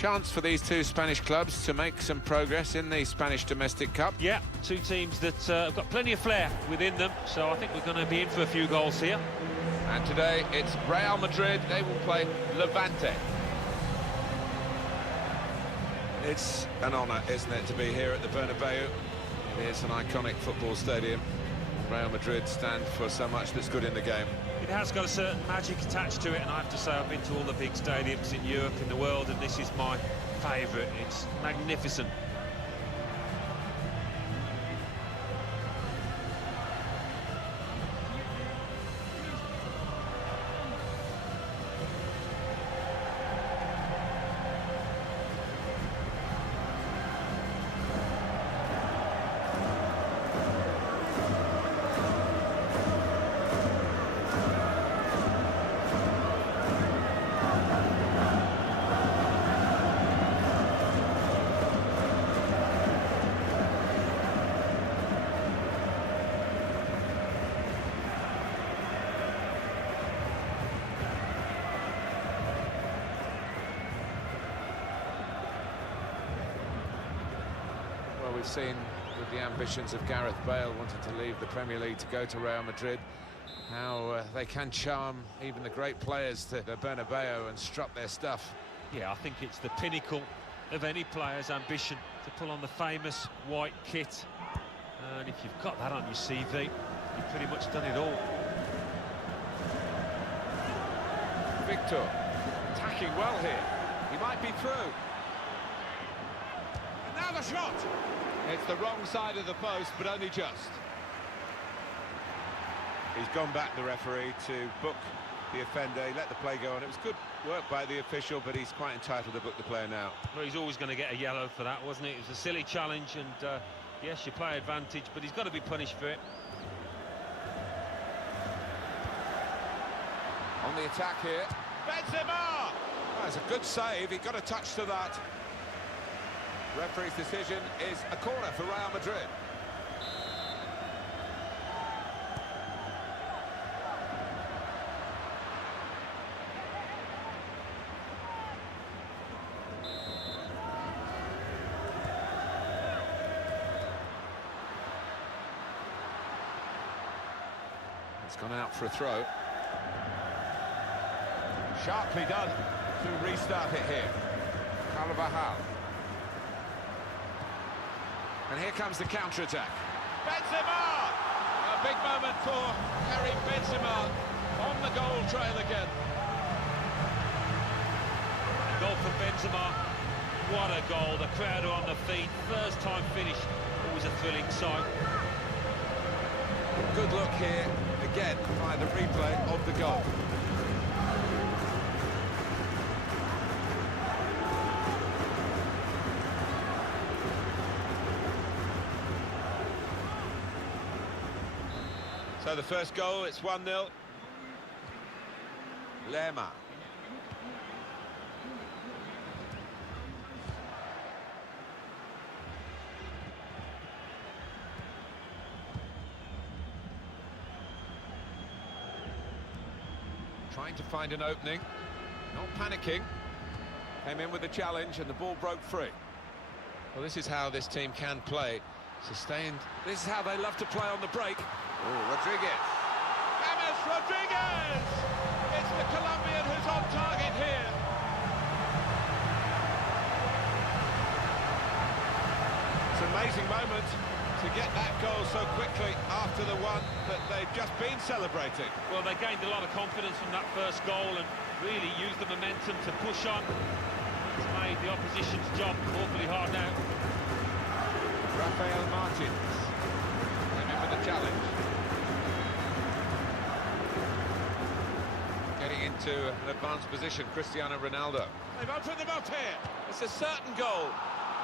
Chance for these two Spanish clubs to make some progress in the Spanish Domestic Cup. Yeah, two teams that have got plenty of flair within them, so I think we're going to be in for a few goals here. And today it's Real Madrid. They will play Levante. It's an honour, isn't it, to be here at the Bernabeu. It is an iconic football stadium. Real Madrid stand for so much that's good in the game. It has got a certain magic attached to it, and I have to say I've been to all the big stadiums in Europe, in the world, and this is my favourite. It's magnificent. Well, we've seen with the ambitions of Gareth Bale wanting to leave the Premier League to go to Real Madrid, how they can charm even the great players to the Bernabeu and strut their stuff. Yeah, I think it's the pinnacle of any player's ambition to pull on the famous white kit. And if you've got that on your CV, you've pretty much done it all. Victor, attacking well here. He might be through. And now the shot! It's the wrong side of the post, but only just. He's gone back, the referee, to book the offender. He let the play go on. It was good work by the official, but he's quite entitled to book the player now. Well, he's always going to get a yellow for that, wasn't it? It was a silly challenge, and yes, you play advantage, but he's got to be punished for it. On the attack here. Benzema! Oh, it's a good save. He got a touch to that. Referee's decision is a corner for Real Madrid. It's gone out for a throw. Sharply done to restart it here. Carvajal. And here comes the counter-attack. Benzema! A big moment for Karim Benzema on the goal trail again. Goal from Benzema. What a goal. The crowd are on the feet. First time finish. Always a thrilling sight. Good look here, again, by the replay of the goal. So the first goal, it's 1-0. Lerma. Trying to find an opening, not panicking. Came in with a challenge and the ball broke free. Well, this is how this team can play. Sustained. This is how they love to play on the break. Oh, Rodriguez. James Rodriguez! It's the Colombian who's on target here. It's an amazing moment to get that goal so quickly after the one that they've just been celebrating. Well, they gained a lot of confidence from that first goal and really used the momentum to push on. It's made the opposition's job awfully hard now. Rafael Martins came in with a challenge. Getting into an advanced position, Cristiano Ronaldo. They've opened them up here. It's a certain goal.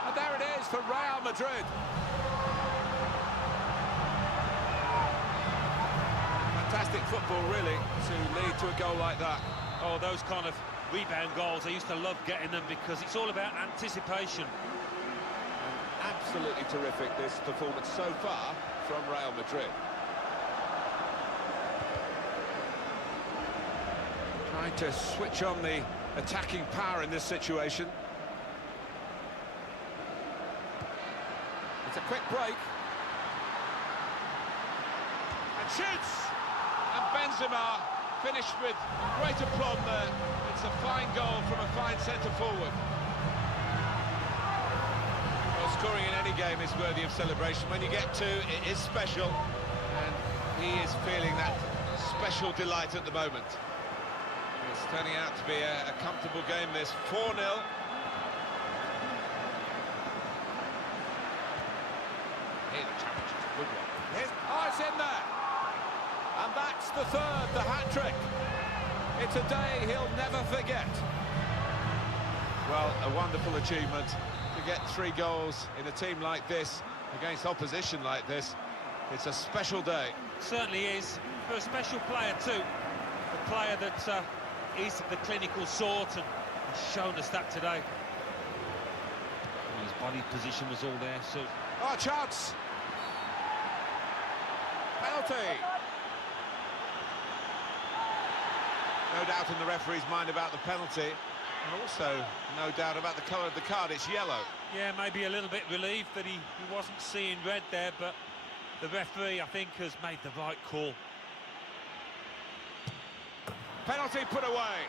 And there it is for Real Madrid. Fantastic football, really, to lead to a goal like that. Oh, those kind of rebound goals, I used to love getting them because it's all about anticipation. Absolutely terrific, this performance so far from Real Madrid. Trying to switch on the attacking power in this situation. It's a quick break. And shoots! And Benzema finished with great aplomb there. It's a fine goal from a fine centre-forward. Well, scoring in any game is worthy of celebration. When you get two, it is special. And he is feeling that special delight at the moment. It's turning out to be a comfortable game, this 4-0. Here, the challenge is a good one. Oh, it's in there! And that's the third, the hat-trick. It's a day he'll never forget. Well, a wonderful achievement to get 3 goals in a team like this, against opposition like this. It's a special day. Certainly is, for a special player too. A player that is the clinical sort and has shown us that today. His body position was all there, so... Oh, chance! Penalty! No doubt in the referee's mind about the penalty, and also no doubt about the colour of the card. It's yellow. Yeah, maybe a little bit relieved that he wasn't seeing red there, but the referee, I think, has made the right call. Penalty put away.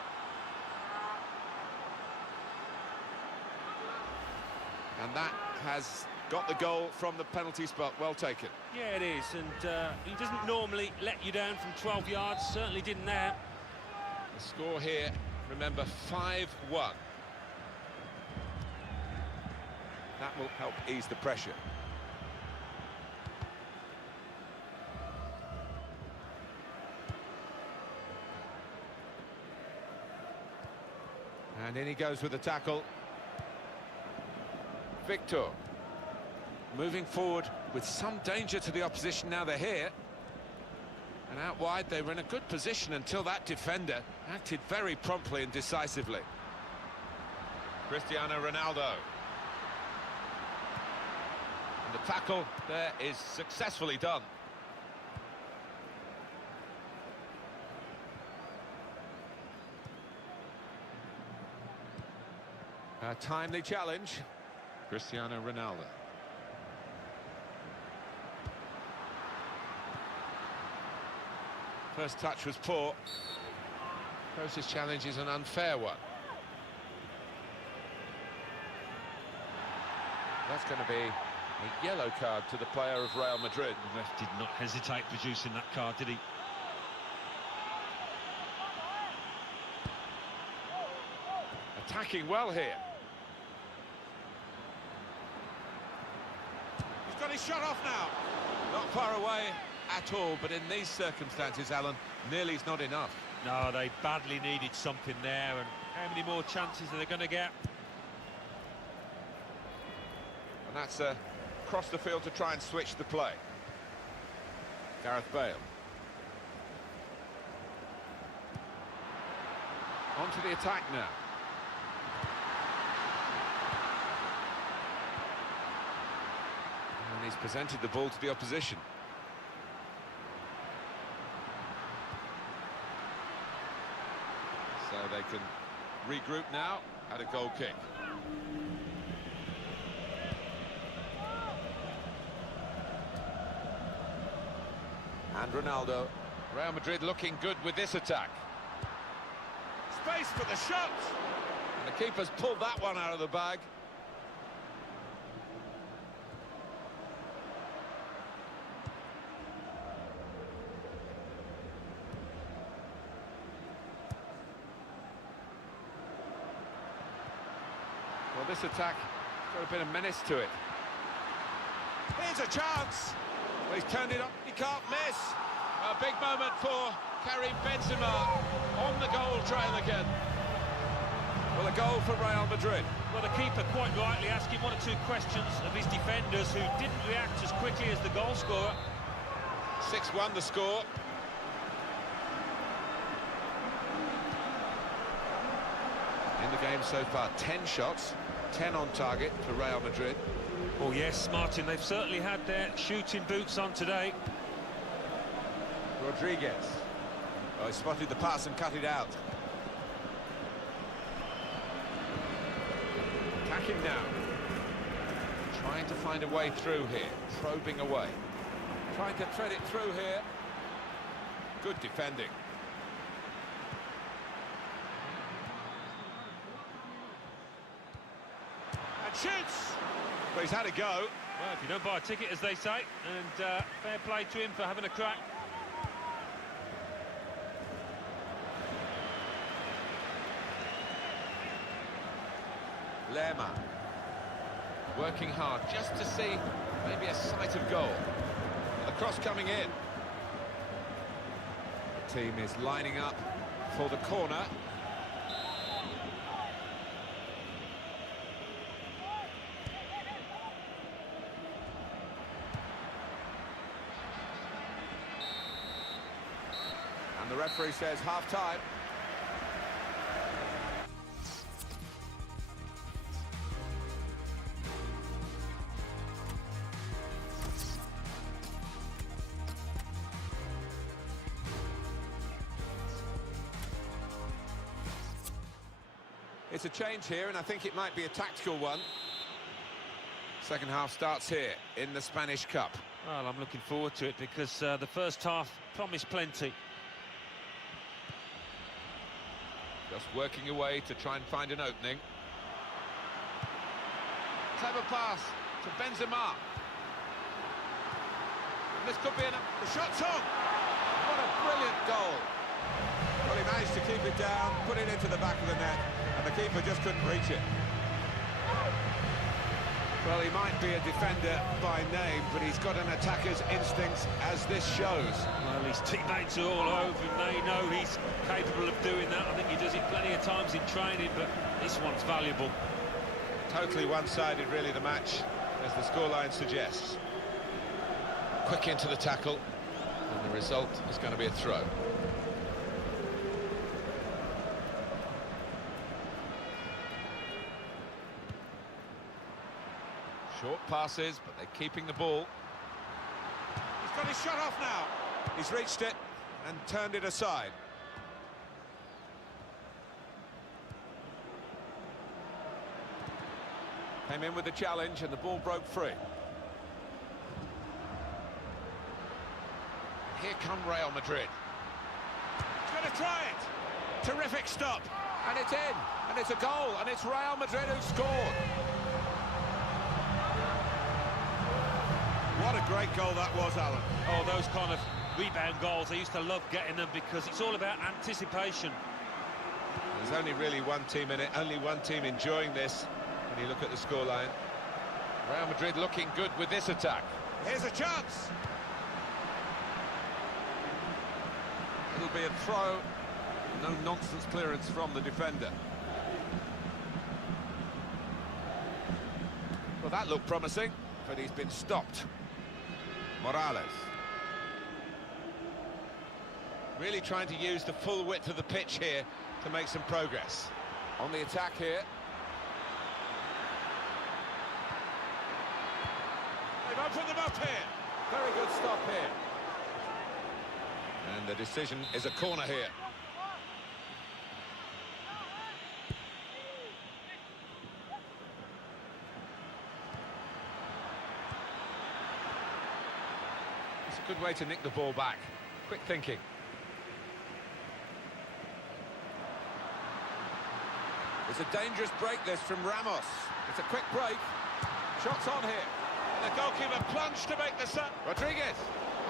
And that has got the goal from the penalty spot. Well taken. Yeah, it is, and he doesn't normally let you down from 12 yards, certainly didn't there. The score here, remember, 5-1. That will help ease the pressure. And in he goes with the tackle. Victor. Moving forward with some danger to the opposition now they're here. And out wide, they were in a good position until that defender acted very promptly and decisively. Cristiano Ronaldo. And the tackle there is successfully done. A timely challenge. Cristiano Ronaldo. First touch was poor. Closest challenge is an unfair one. That's going to be a yellow card to the player of Real Madrid. The ref did not hesitate producing that card, did he? Attacking well here. He's got his shot off now. Not far away at all, but in these circumstances, Alan, nearly's not enough. No, they badly needed something there, and how many more chances are they going to get? And that's across the field to try and switch the play. Gareth Bale. On to the attack now. And he's presented the ball to the opposition. So they can regroup now at a goal kick. And Ronaldo. Real Madrid looking good with this attack. Space for the shot! And the keeper's pulled that one out of the bag. Well, this attack got a bit of menace to it. Here's a chance. Well, he's turned it up. He can't miss. A big moment for Karim Benzema on the goal trail again. Well, a goal for Real Madrid. Well, the keeper quite rightly asking 1 or 2 questions of his defenders, who didn't react as quickly as the goal scorer. 6-1 the score. In the game so far, 10 shots, 10 on target for Real Madrid. Oh yes, Martin, they've certainly had their shooting boots on today. Rodriguez. Oh, he spotted the pass and cut it out. Attacking now. Trying to find a way through here, probing away. Trying to thread it through here. Good defending. And shoots! But he's had a go. Well, if you don't buy a ticket, as they say, and fair play to him for having a crack. Lerma. Working hard just to see maybe a sight of goal. The cross coming in. The team is lining up for the corner. And the referee says half-time. It's a change here, and I think it might be a tactical one. Second half starts here in the Spanish Cup. Well, I'm looking forward to it because the first half promised plenty. Just working away to try and find an opening. Clever pass to Benzema. And this could be the shot's on! What a brilliant goal! Well, he managed to keep it down, put it into the back of the net, and the keeper just couldn't reach it. Well, he might be a defender by name, but he's got an attacker's instincts, as this shows. Well, his teammates are all over him. They know he's capable of doing that. I think he does it plenty of times in training, but this one's valuable. Totally one-sided, really, the match, as the scoreline suggests. Quick into the tackle, and the result is going to be a throw. Short passes, but they're keeping the ball. He's got his shot off now. He's reached it and turned it aside. Came in with the challenge and the ball broke free. Here come Real Madrid. He's going to try it. Terrific stop. And it's in. And it's a goal. And it's Real Madrid who scored. What a great goal that was, Alan. Oh, those kind of rebound goals, I used to love getting them because it's all about anticipation. There's only really one team in it, only one team enjoying this when you look at the scoreline. Real Madrid looking good with this attack. Here's a chance. It'll be a throw. No nonsense clearance from the defender. Well, that looked promising, but he's been stopped. Morales. Really trying to use the full width of the pitch here to make some progress. On the attack here. They've opened them up here. Very good stop here. And the decision is a corner here. It's a good way to nick the ball back. Quick thinking. It's a dangerous break, this, from Ramos. It's a quick break. Shots on here. And the goalkeeper plunged to make the save. Rodriguez.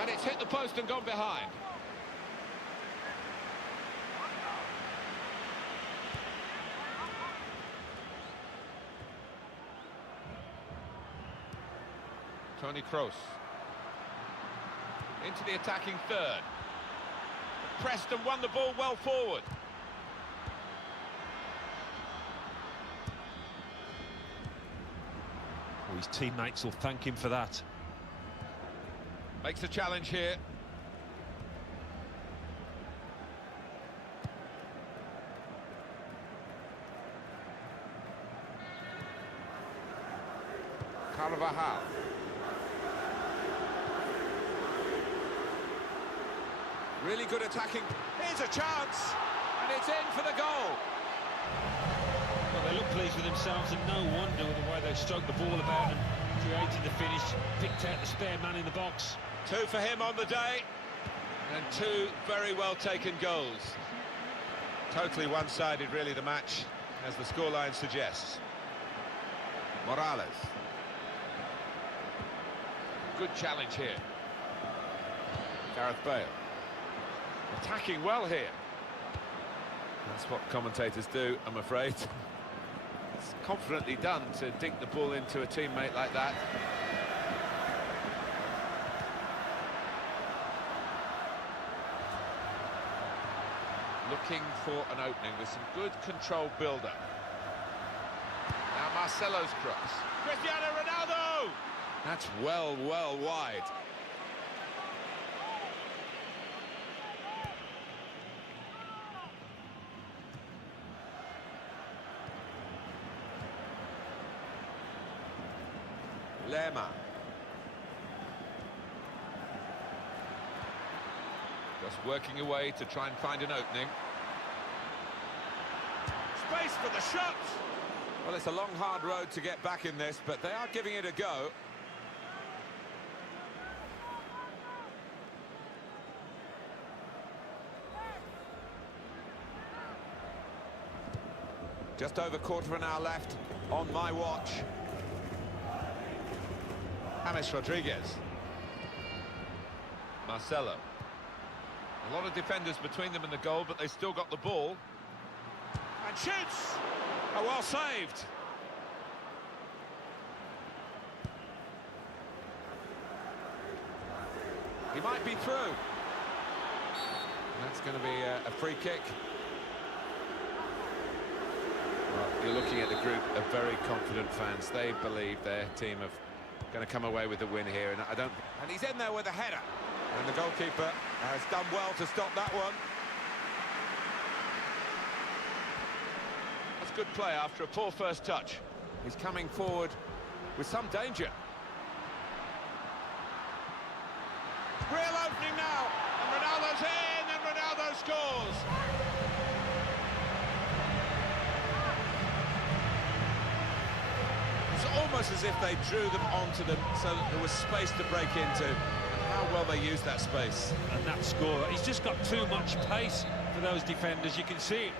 And it's hit the post and gone behind. Toni Kroos. Into the attacking third. Pressed and won the ball well forward. Well, his teammates will thank him for that. Makes a challenge here. Carvajal. Really good attacking. Here's a chance, and it's in for the goal. Well, they look pleased with themselves, and no wonder with the way they stroke the ball about and create the finish, picked out the spare man in the box. 2 for him on the day, and 2 very well taken goals. Totally one-sided, really, the match, as the scoreline suggests. Morales. Good challenge here. Gareth Bale. Attacking well here. That's what commentators do, I'm afraid. It's confidently done to dink the ball into a teammate like that. Looking for an opening with some good controlled build-up. Now Marcelo's cross. Cristiano Ronaldo! That's well wide. Lerma. Just working away to try and find an opening. Space for the shot! Well, it's a long, hard road to get back in this, but they are giving it a go. Just over quarter of an hour left on my watch. James Rodriguez. Marcelo. A lot of defenders between them and the goal, but they still got the ball. And shoots! Oh, well saved. He might be through. That's going to be a free kick. Well, you're looking at a group of very confident fans. They believe their team are going to come away with the win here, and and he's in there with a header. And the goalkeeper has done well to stop that one. That's good play after a poor first touch. He's coming forward with some danger. Real opening now, and Ronaldo's in, and Ronaldo scores. It's almost as if they drew them onto them so that there was space to break into. How well they used that space. And that scorer, he's just got too much pace for those defenders, you can see it.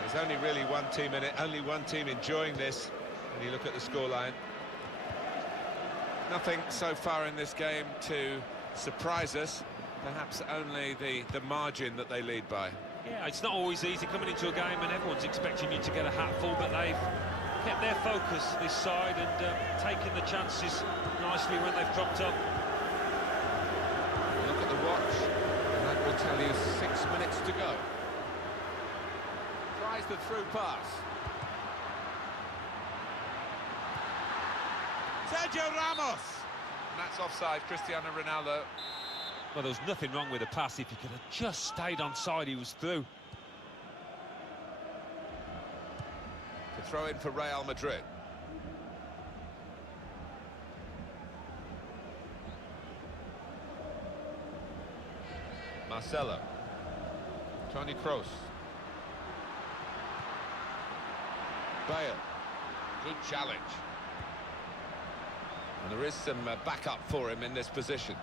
There's only really one team in it, only one team enjoying this when you look at the scoreline. Nothing so far in this game to surprise us, perhaps only the margin that they lead by. Yeah, it's not always easy coming into a game and everyone's expecting you to get a hatful, but they've kept their focus this side and taken the chances nicely when they've dropped up. Watch, and that will tell you 6 minutes to go. Tries the through pass. Sergio Ramos! And that's offside, Cristiano Ronaldo. Well, there was nothing wrong with the pass. If he could have just stayed onside, he was through. To throw in for Real Madrid. Marcelo. Toni Kroos. Bale. Good challenge. And there is some backup for him in this position.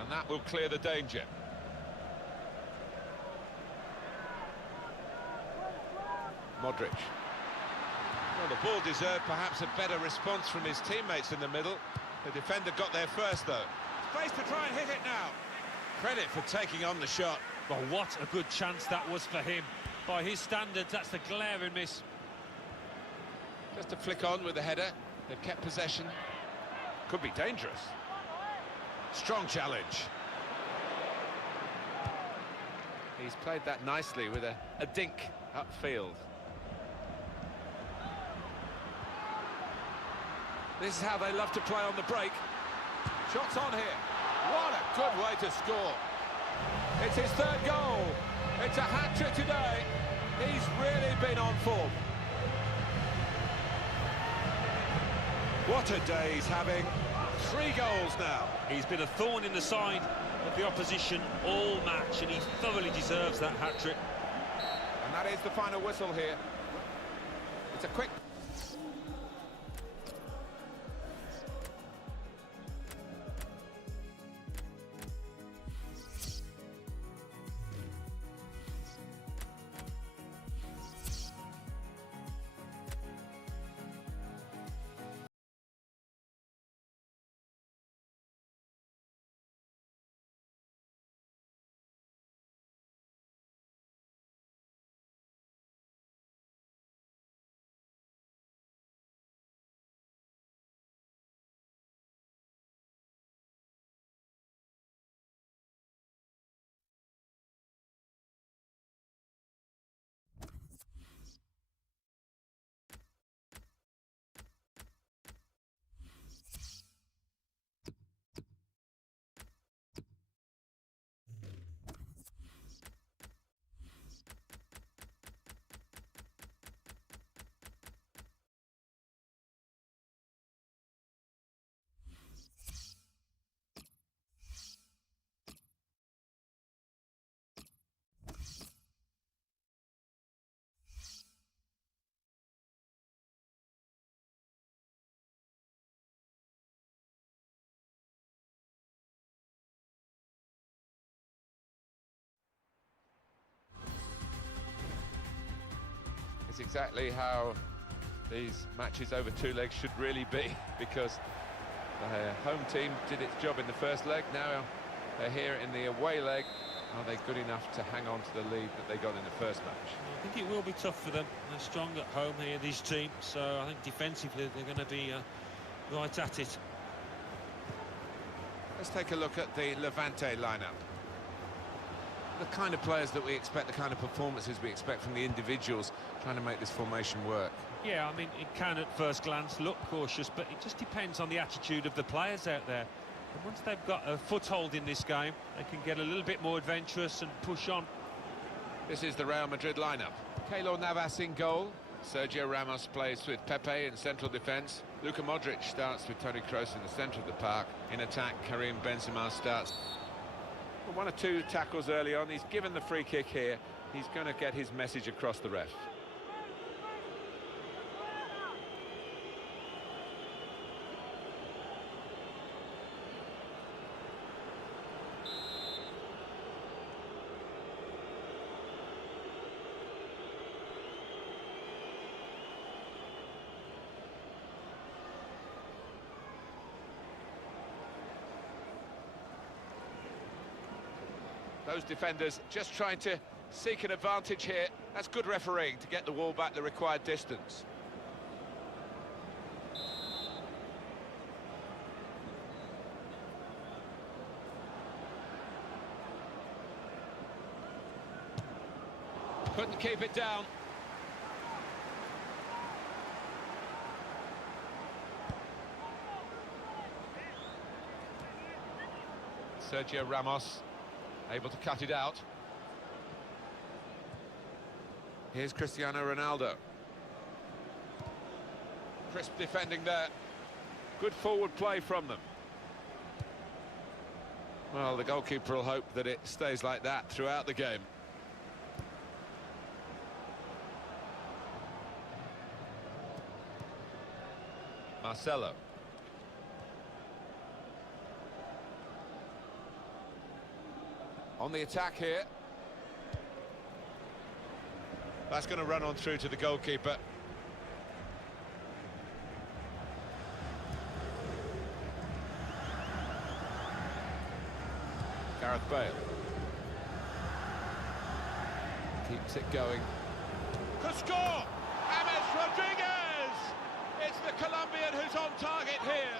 And that will clear the danger. Modric. Well, the ball deserved perhaps a better response from his teammates in the middle. The defender got there first, though. Space to try and hit it now. Credit for taking on the shot. Well, what a good chance that was for him. By his standards, that's a glaring miss. Just a flick on with the header. They've kept possession. Could be dangerous. Strong challenge. He's played that nicely with a dink upfield. This is how they love to play on the break. Shots on here. What a good way to score. It's his third goal. It's a hat-trick today. He's really been on form. What a day he's having. 3 goals now. He's been a thorn in the side of the opposition all match, and he thoroughly deserves that hat-trick. And that is the final whistle here. It's a quick... is exactly how these matches over two legs should really be, because the home team did its job in the first leg. Now they're here in the away leg. Are they good enough to hang on to the lead that they got in the first match? I think it will be tough for them. They're strong at home here, these teams, so I think defensively they're going to be right at it. Let's take a look at the Levante lineup. The kind of players that we expect, the kind of performances we expect from the individuals trying to make this formation work. Yeah, I mean, it can at first glance look cautious, but it just depends on the attitude of the players out there. And once they've got a foothold in this game, they can get a little bit more adventurous and push on. This is the Real Madrid lineup. Keylor Navas in goal. Sergio Ramos plays with Pepe in central defence. Luka Modric starts with Toni Kroos in the centre of the park. In attack, Karim Benzema starts. Well, one or two tackles early on. He's given the free kick here. He's going to get his message across the ref. Those defenders just trying to seek an advantage here. That's good refereeing to get the ball back the required distance. Couldn't keep it down. Sergio Ramos able to cut it out. Here's Cristiano Ronaldo. Crisp defending there. Good forward play from them. Well, the goalkeeper will hope that it stays like that throughout the game. Marcelo. On the attack here. That's going to run on through to the goalkeeper. Gareth Bale. Keeps it going. Could score! James Rodriguez! It's the Colombian who's on target here.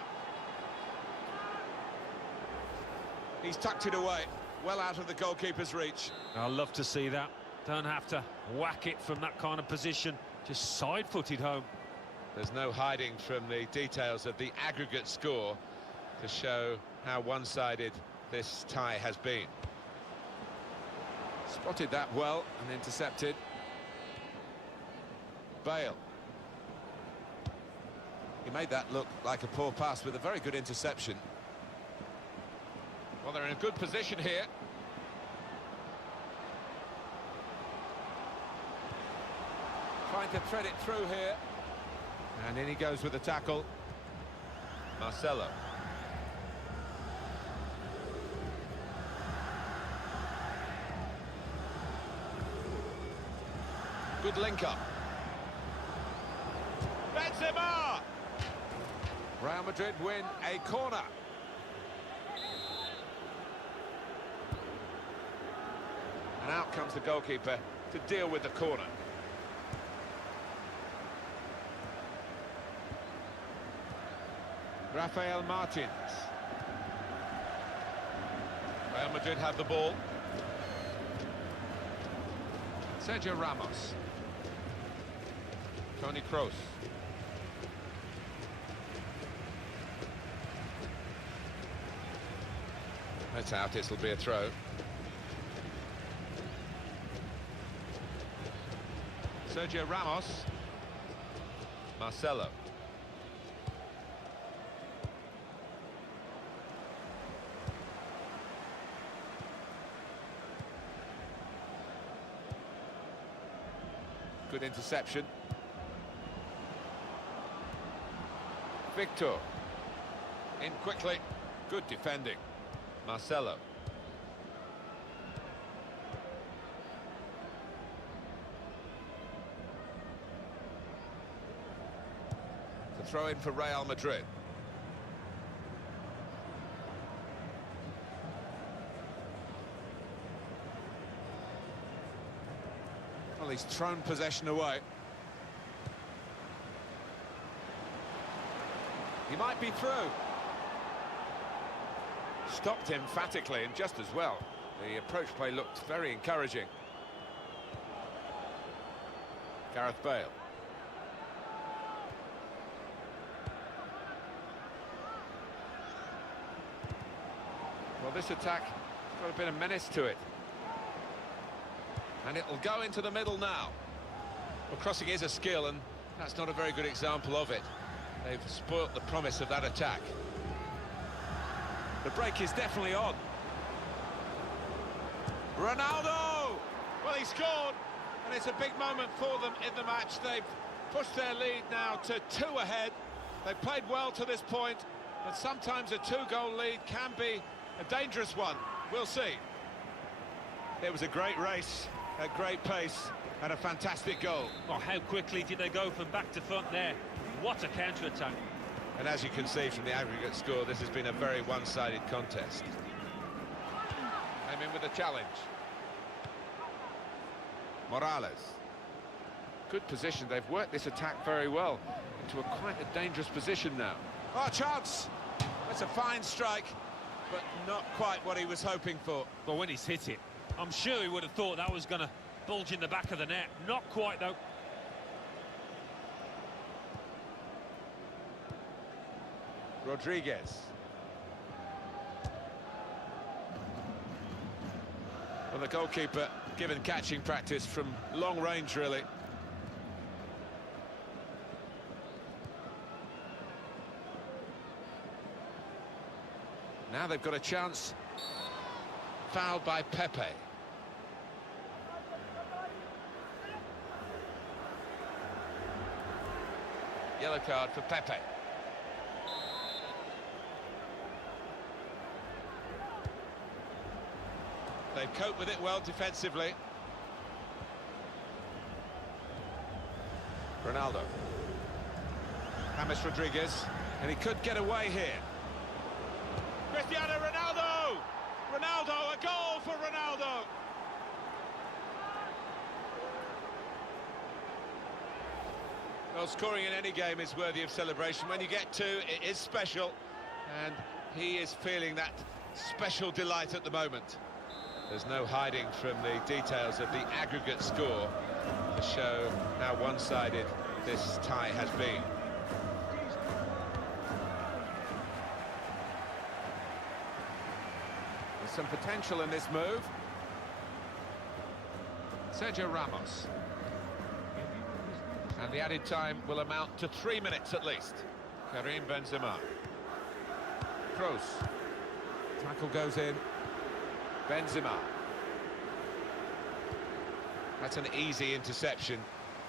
He's tucked it away. Well out of the goalkeeper's reach. I love to see that. Don't have to whack it from that kind of position. Just side-footed home. There's no hiding from the details of the aggregate score to show how one-sided this tie has been. Spotted that well and intercepted. Bale. He made that look like a poor pass with a very good interception. Well, they're in a good position here. Trying to thread it through here. And in he goes with the tackle. Marcelo. Good link up. Benzema! Real Madrid win a corner. And out comes the goalkeeper to deal with the corner. Rafael Martins. Real Madrid have the ball. Sergio Ramos. Toni Kroos. That's out, it'll be a throw. Sergio Ramos. Marcelo. Good interception. Victor. In quickly. Good defending. Marcelo. to throw in for Real Madrid. Well, he's thrown possession away. He might be through. Stopped emphatically and just as well. The approach play looked very encouraging. Gareth Bale. Well, this attack has got a bit of menace to it. And it'll go into the middle now. Well, crossing is a skill, and that's not a very good example of it. They've spoilt the promise of that attack. The break is definitely on. Ronaldo! Well, he scored, and it's a big moment for them in the match. They've pushed their lead now to 2 ahead. They've played well to this point, but sometimes a 2-goal lead can be a dangerous one. We'll see. It was a great race, a great pace, and a fantastic goal. Oh, how quickly did they go from back to front there? What a counter-attack. And as you can see from the aggregate score, this has been a very one-sided contest. Came in with a challenge. Morales. Good position. They've worked this attack very well into quite a dangerous position now. Oh, chance! That's a fine strike, but not quite what he was hoping for. But when he's hit it, I'm sure he would have thought that was going to bulge in the back of the net. Not quite, though. Rodriguez. Well, the goalkeeper given catching practice from long range, really. Now they've got a chance. Fouled by Pepe. Yellow card for Pepe. They've coped with it well defensively. Ronaldo. James Rodriguez, and he could get away here. Cristiano Ronaldo! Ronaldo, a goal for Ronaldo! Well, scoring in any game is worthy of celebration. When you get 2, it is special, and he is feeling that special delight at the moment. There's no hiding from the details of the aggregate score to show how one-sided this tie has been. There's some potential in this move. Sergio Ramos. And the added time will amount to 3 minutes at least. Karim Benzema. Kroos. Tackle goes in. Benzema. That's an easy interception.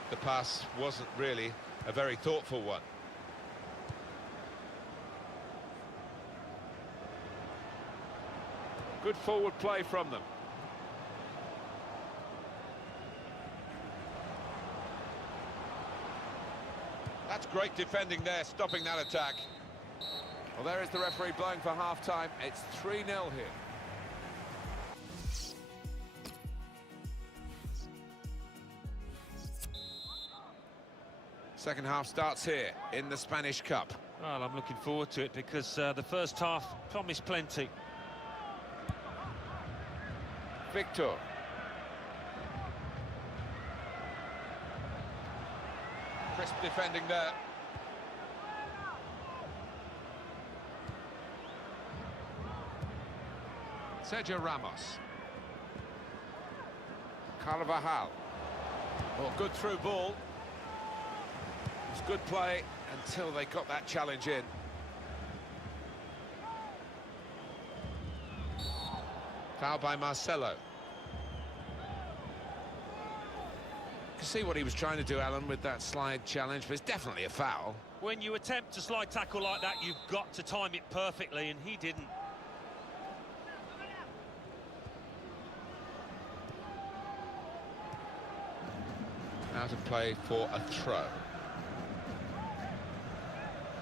The pass wasn't really a very thoughtful one. Good forward play from them. That's great defending there, stopping that attack. Well, there is the referee blowing for half-time. It's 3-0 here. Second half starts here in the Spanish Cup. Well, I'm looking forward to it because the first half promised plenty. Victor. Crisp defending there. Sergio Ramos. Carvajal. Oh, good through ball. It was good play until they got that challenge in. Foul by Marcelo. You can see what he was trying to do, Alan, with that slide challenge, but it's definitely a foul. When you attempt a slide tackle like that, you've got to time it perfectly, and he didn't. Out of play for a throw.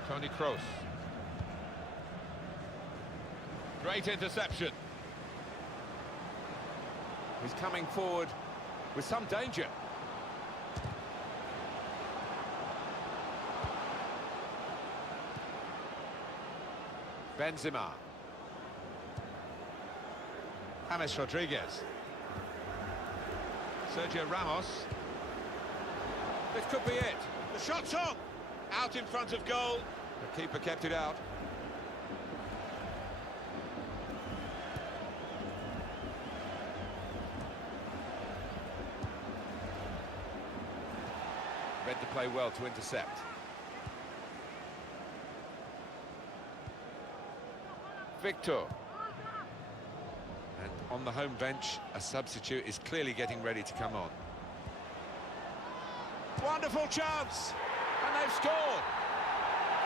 Toni Kroos. Great interception. He's coming forward with some danger. Benzema. James Rodriguez. Sergio Ramos. This could be it. The shot's on. Out in front of goal. The keeper kept it out. Read the play well to intercept. Victor. And on the home bench, a substitute is clearly getting ready to come on. Wonderful chance! And they've scored!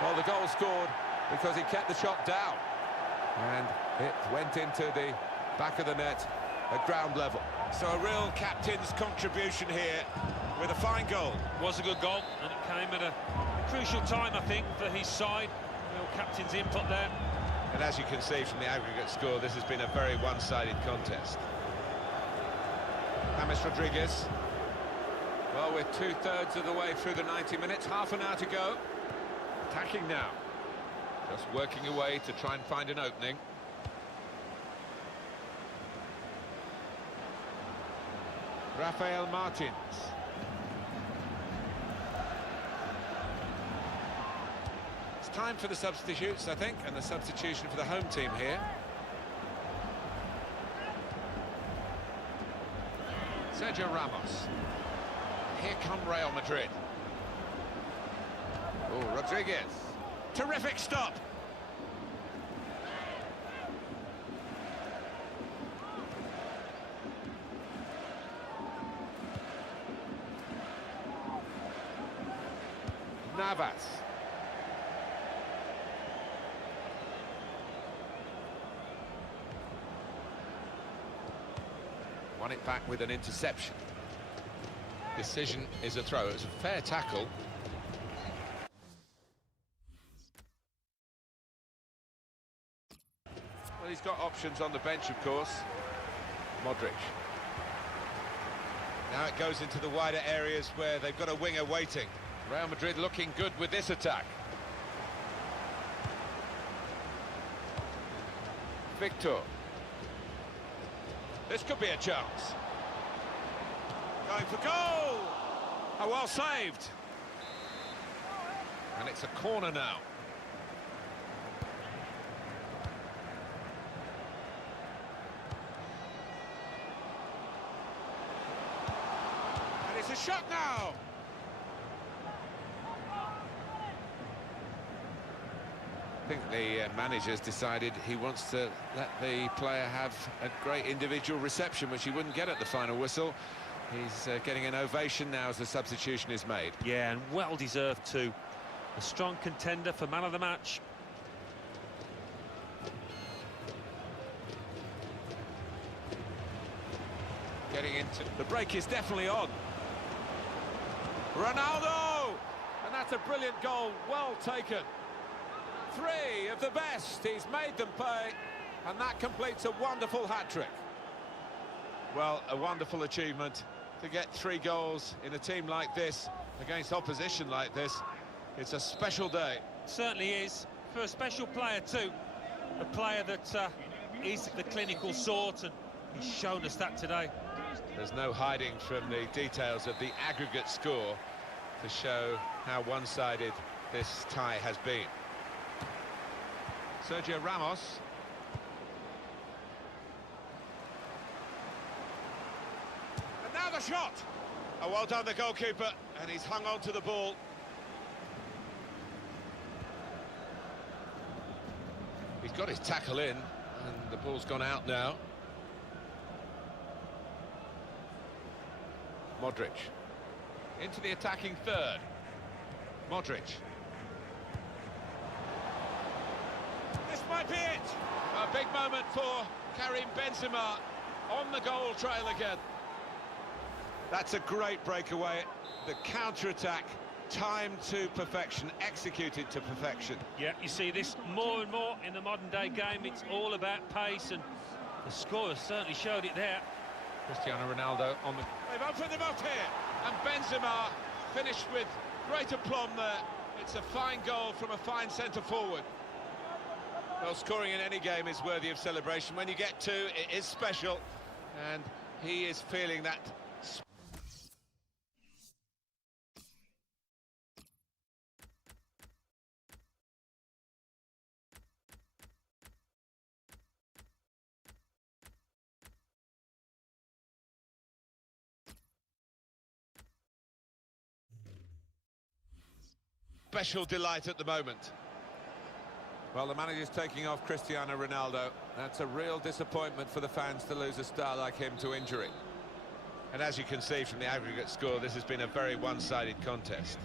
Well, the goal scored because he kept the shot down. And it went into the back of the net at ground level. So a real captain's contribution here with a fine goal. Was a good goal, and it came at a crucial time, I think, for his side. Real captain's input there. And as you can see from the aggregate score, this has been a very one-sided contest. James Rodriguez. Well, we're two-thirds of the way through the 90 minutes, half an hour to go. Attacking now. Just working away to try and find an opening. Rafael Martins. It's time for the substitutes, I think, and the substitution for the home team here. Sergio Ramos. Here come Real Madrid. Oh, Rodriguez. Terrific stop. Navas. Won it back with an interception. Decision is a throw. It was a fair tackle. Well, he's got options on the bench, of course. Modric. Now it goes into the wider areas where they've got a winger waiting. Real Madrid looking good with this attack. Victor. This could be a chance. Going for goal! Oh, well saved. And it's a corner now. And it's a shot now! I think the manager's decided he wants to let the player have a great individual reception, which he wouldn't get at the final whistle. He's getting an ovation now as the substitution is made. Yeah, and well deserved too. A strong contender for man of the match. Getting into the break is definitely on. Ronaldo! And that's a brilliant goal, well taken. Three of the best, he's made them pay, and that completes a wonderful hat-trick. Well, a wonderful achievement to get 3 goals in a team like this, against opposition like this. It's a special day. Certainly is, for a special player too. A player that is the clinical sort, and he's shown us that today. There's no hiding from the details of the aggregate score to show how one-sided this tie has been. Sergio Ramos. And now the shot! Oh, well done, the goalkeeper, and he's hung on to the ball. He's got his tackle in, and the ball's gone out now. Modric. Into the attacking third. Modric. This might be it! A big moment for Karim Benzema on the goal trail again. That's a great breakaway. The counter-attack timed to perfection, executed to perfection. Yeah, you see this more and more in the modern-day game. It's all about pace, and the scorers certainly showed it there. Cristiano Ronaldo on the... They've opened them up here, and Benzema finished with great aplomb there. It's a fine goal from a fine centre-forward. Well, scoring in any game is worthy of celebration. When you get two, it is special, and he is feeling that. Special delight at the moment. Well, the manager's taking off Cristiano Ronaldo. That's a real disappointment for the fans to lose a star like him to injury. And as you can see from the aggregate score, this has been a very one-sided contest.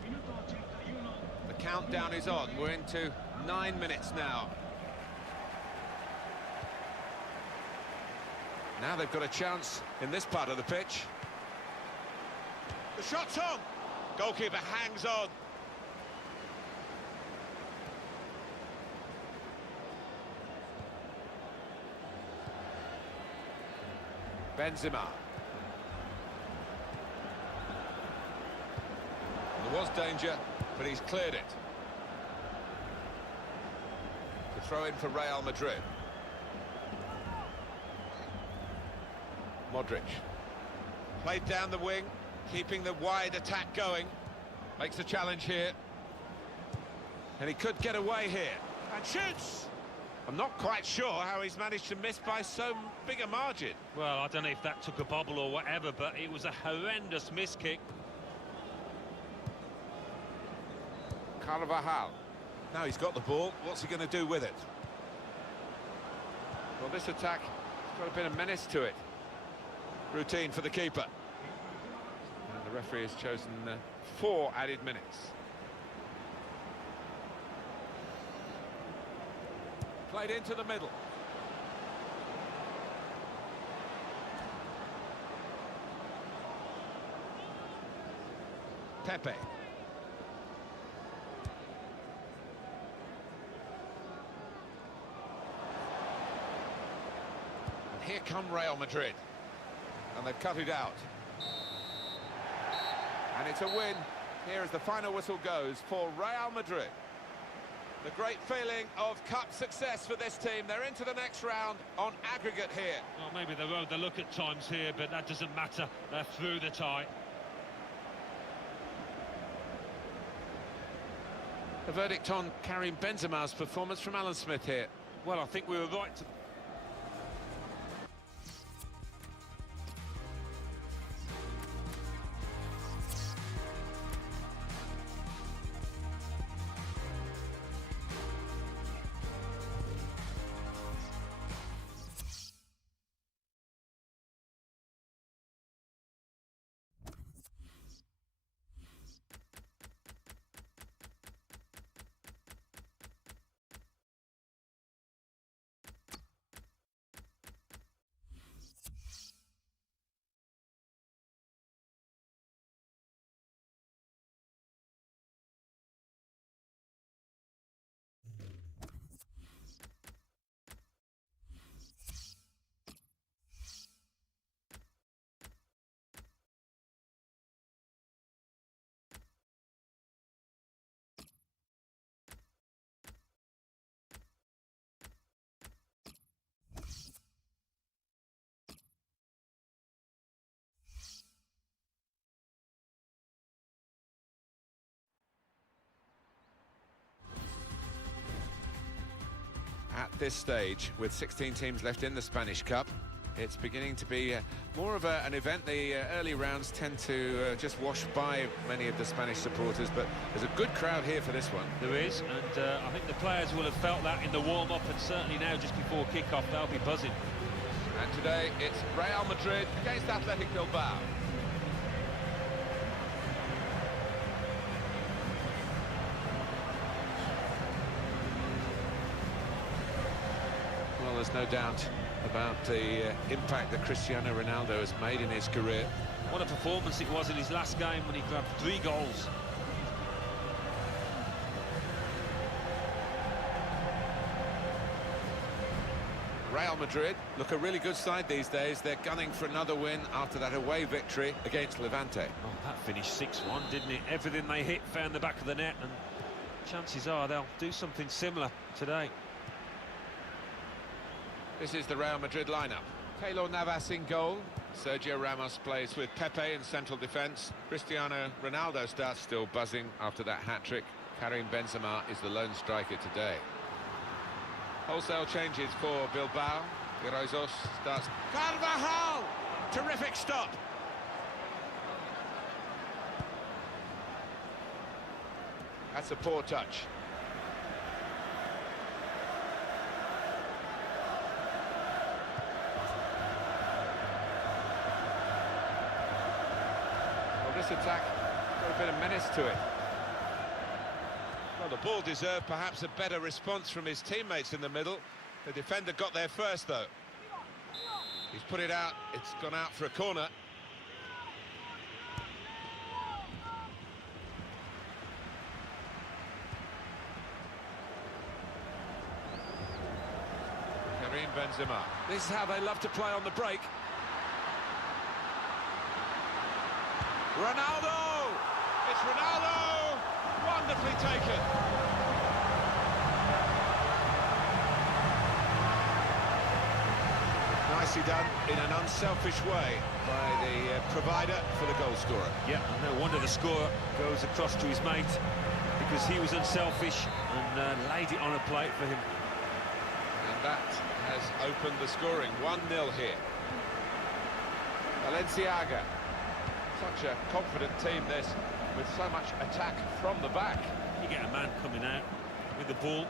The countdown is on. We're into 9 minutes now. Now they've got a chance in this part of the pitch. The shot's on! Goalkeeper hangs on. Benzema. There was danger, but he's cleared it. To throw in for Real Madrid. Modric. Played down the wing, keeping the wide attack going. Makes the challenge here. And he could get away here. And shoots! I'm not quite sure how he's managed to miss by so big a margin. Well, I don't know if that took a bobble or whatever, but it was a horrendous miss kick. Carvajal. Now he's got the ball. What's he going to do with it? Well, this attack has got a bit of menace to it. Routine for the keeper. And the referee has chosen 4 added minutes. Played into the middle. Pepe. And here come Real Madrid. And they've cut it out. And it's a win. Here as the final whistle goes for Real Madrid. The great feeling of cup success for this team. They're into the next round on aggregate here. Well, maybe they rode the luck at times here, but that doesn't matter. They're through the tie. The verdict on Karim Benzema's performance from Alan Smith here. Well, I think we were right to... At this stage, with 16 teams left in the Spanish Cup, it's beginning to be more of an event. The early rounds tend to just wash by many of the Spanish supporters, but there's a good crowd here for this one. There is, and I think the players will have felt that in the warm-up, and certainly now just before kick-off they'll be buzzing. And today it's Real Madrid against Athletic Bilbao. Well, there's no doubt about the impact that Cristiano Ronaldo has made in his career. What a performance it was in his last game when he grabbed 3 goals. Real Madrid look a really good side these days. They're gunning for another win after that away victory against Levante. Oh, that finished 6-1, didn't it? Everything they hit found the back of the net, and chances are they'll do something similar today. This is the Real Madrid lineup. Keylor Navas in goal. Sergio Ramos plays with Pepe in central defence. Cristiano Ronaldo starts, still buzzing after that hat-trick. Karim Benzema is the lone striker today. Wholesale changes for Bilbao. Irozos starts. Carvajal! Terrific stop. That's a poor touch. Well, this attack got a bit of menace to it. Well, the ball deserved perhaps a better response from his teammates in the middle. The defender got there first, though. He's put it out. It's gone out for a corner. Karim Benzema. This is how they love to play on the break. Ronaldo! It's Ronaldo! Wonderfully taken. Nicely done in an unselfish way by the provider for the goal scorer. Yeah, no wonder the scorer goes across to his mate, because he was unselfish and laid it on a plate for him. And that has opened the scoring. 1-0 here. Valenciaga. Such a confident team, this, with so much attack from the back. You get a man coming out with the ball,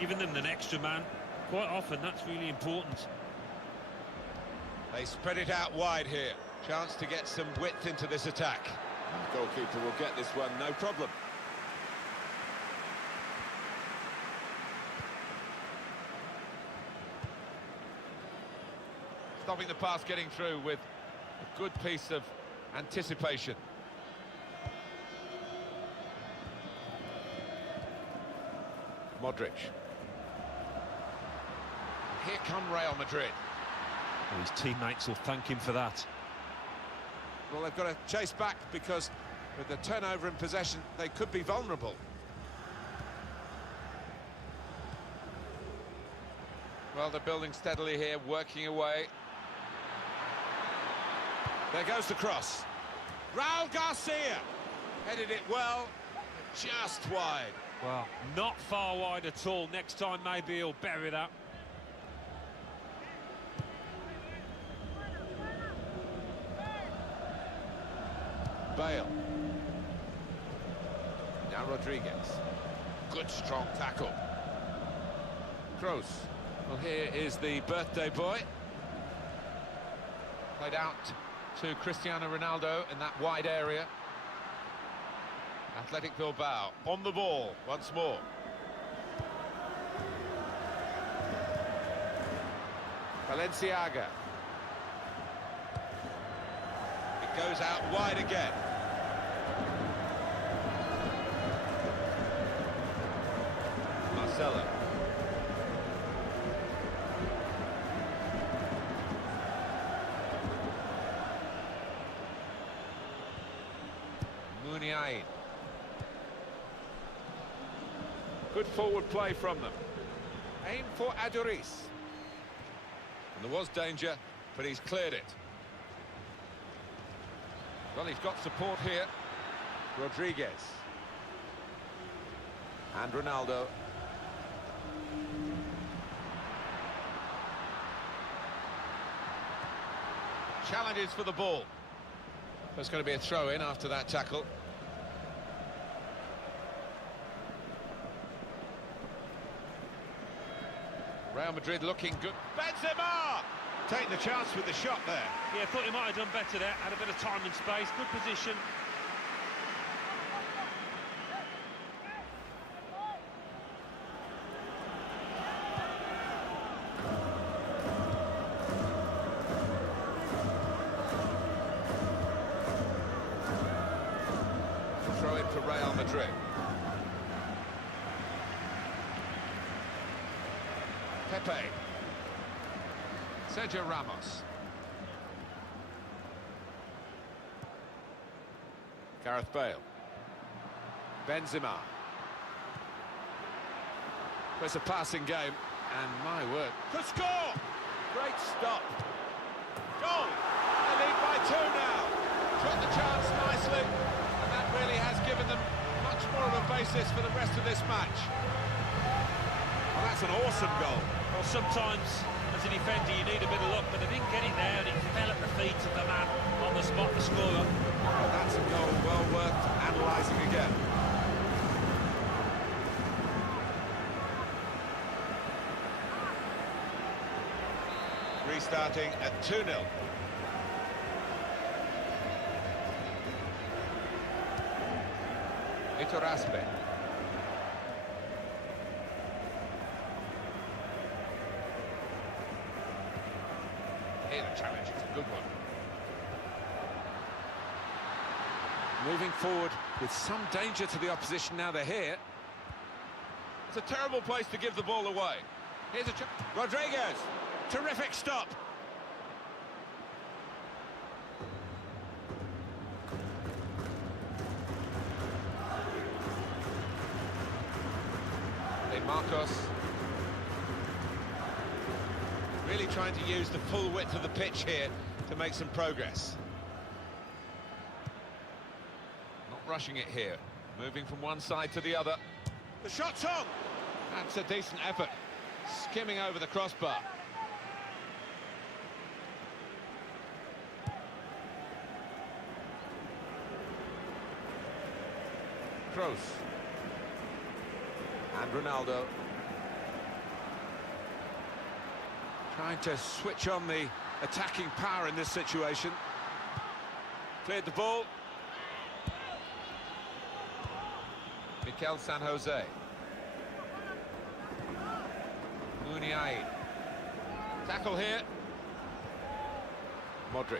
giving them an extra man. Quite often, that's really important. They spread it out wide here. Chance to get some width into this attack. The goalkeeper will get this one, no problem. Stopping the pass getting through with a good piece of anticipation. Modric. Here come Real Madrid. Well, his teammates will thank him for that. Well, they've got to chase back because with the turnover in possession, they could be vulnerable. Well, they're building steadily here, working away. There goes the cross. Raul Garcia headed it well, just wide. Well, not far wide at all. Next time, maybe he'll bury that. Bale. Now Rodriguez. Good strong tackle. Kroos. Well, here is the birthday boy. Played out to Cristiano Ronaldo in that wide area. Athletic Bilbao on the ball once more. Valenciaga. It goes out wide again. Marcelo. Muniain. Good forward play from them. Aim for Aduriz. And there was danger, but he's cleared it. Well, he's got support here. Rodriguez. And Ronaldo. Challenges for the ball. There's going to be a throw-in after that tackle. Real Madrid looking good. Benzema! Taking the chance with the shot there. Yeah, thought he might have done better there. Had a bit of time and space. Good position. Throw in for Real Madrid. Pepe. Sergio Ramos. Gareth Bale. Benzema. It's a passing game, and my word, to score! Great stop. Goal! They lead by 2 now. Took the chance nicely, and that really has given them much more of a basis for the rest of this match. Well, that's an awesome goal. Well, sometimes, as a defender, you need a bit of luck, but they didn't get it there, and it fell at the feet of the man on the spot to score. Well, that's a goal well worth analysing again. Restarting at 2-0. Iturraspe. Here the challenge is a good one. Moving forward with some danger to the opposition now they're here. It's a terrible place to give the ball away. Here's a Rodriguez. Terrific stop. Marcos. Really trying to use the full width of the pitch here to make some progress. Not rushing it here. Moving from one side to the other. The shot's on! That's a decent effort. Skimming over the crossbar. Kroos. And Ronaldo. Trying to switch on the attacking power in this situation. Cleared the ball. Mikel San Jose. Muniain. Tackle here. Modric.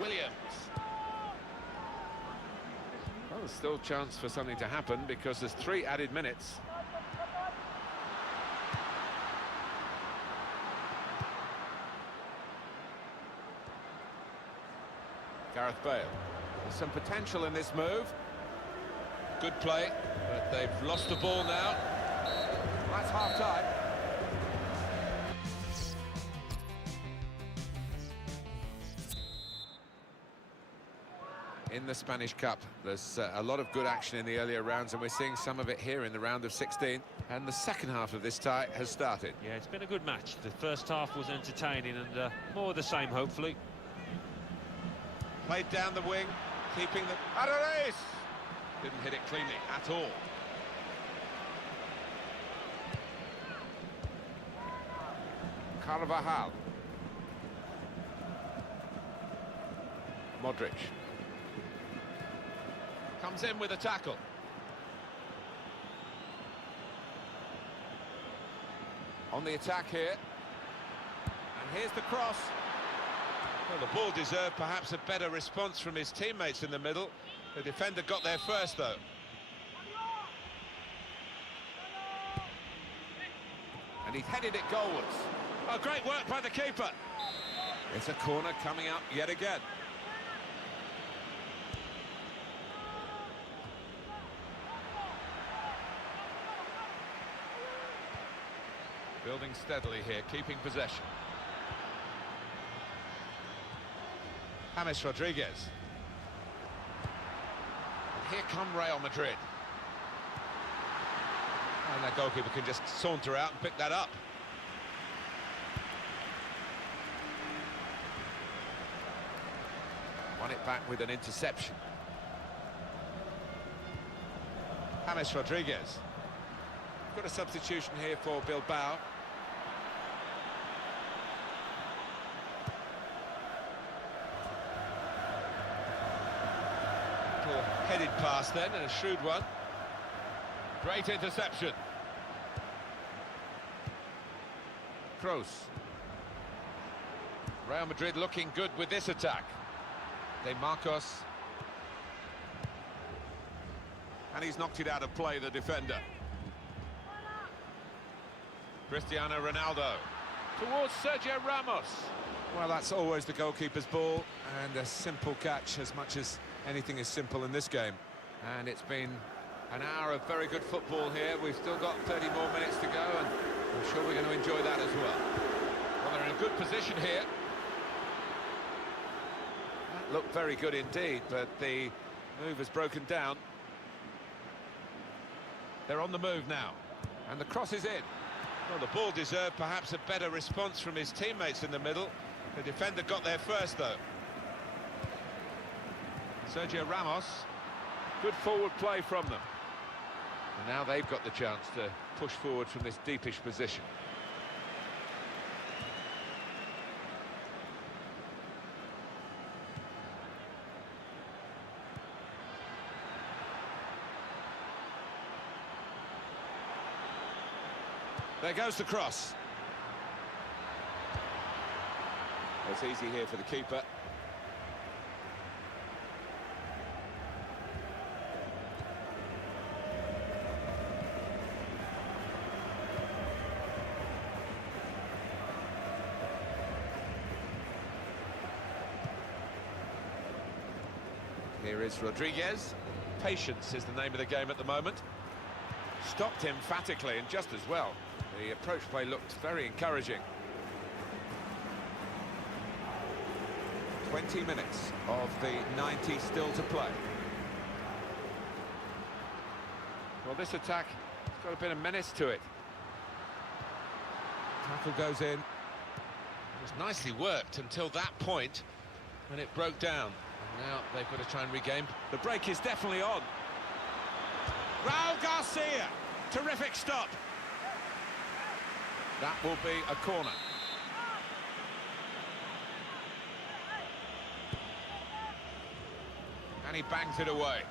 Williams. Well, there's still a chance for something to happen because there's 3 added minutes. Gareth Bale. There's some potential in this move. Good play, but they've lost the ball now. That's half-time. In the Spanish Cup, there's a lot of good action in the earlier rounds, and we're seeing some of it here in the round of 16. And the second half of this tie has started. Yeah, it's been a good match. The first half was entertaining and more of the same, hopefully. Played down the wing, keeping the... Arlazy! Didn't hit it cleanly at all. Carvajal. Modric. Comes in with a tackle. On the attack here. And here's the cross. Well, the ball deserved perhaps a better response from his teammates in the middle. The defender got there first, though. And he's headed it goalwards. Oh, great work by the keeper. It's a corner coming up yet again. Building steadily here, keeping possession. James Rodriguez. And here come Real Madrid. And their goalkeeper can just saunter out and pick that up. Won it back with an interception. James Rodriguez. Got a substitution here for Bilbao. Headed pass then, and a shrewd one. Great interception. Kroos. Real Madrid looking good with this attack. De Marcos. And he's knocked it out of play, the defender. Cristiano Ronaldo. Towards Sergio Ramos. Well, that's always the goalkeeper's ball, and a simple catch, as much as anything is simple in this game. And it's been an hour of very good football here. We've still got 30 more minutes to go, and I'm sure we're going to enjoy that as well. Well, they're in a good position here. That looked very good indeed, but the move has broken down. They're on the move now, and the cross is in. Well, the ball deserved perhaps a better response from his teammates in the middle. The defender got there first, though. Sergio Ramos. Good forward play from them. And now they've got the chance to push forward from this deepish position. There goes the cross. It's easy here for the keeper. Here is Rodriguez. Patience is the name of the game at the moment. Stopped emphatically and just as well. The approach play looked very encouraging. 20 minutes of the 90 still to play. Well, this attack has got a bit of menace to it. Tackle goes in. It was nicely worked until that point when it broke down. And now they've got to try and regain. The break is definitely on. Raul Garcia! Terrific stop. That will be a corner. And he bangs it away.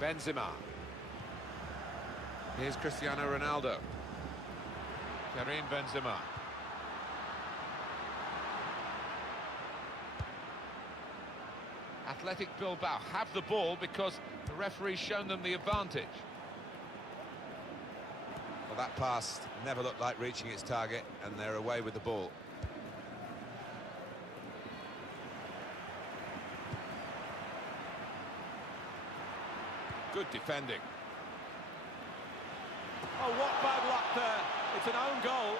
Benzema. Here's Cristiano Ronaldo. Karim Benzema. Athletic Bilbao have the ball because the referee's shown them the advantage. Well, that pass never looked like reaching its target, and they're away with the ball. Good defending. Oh, what bad luck there. It's an own goal.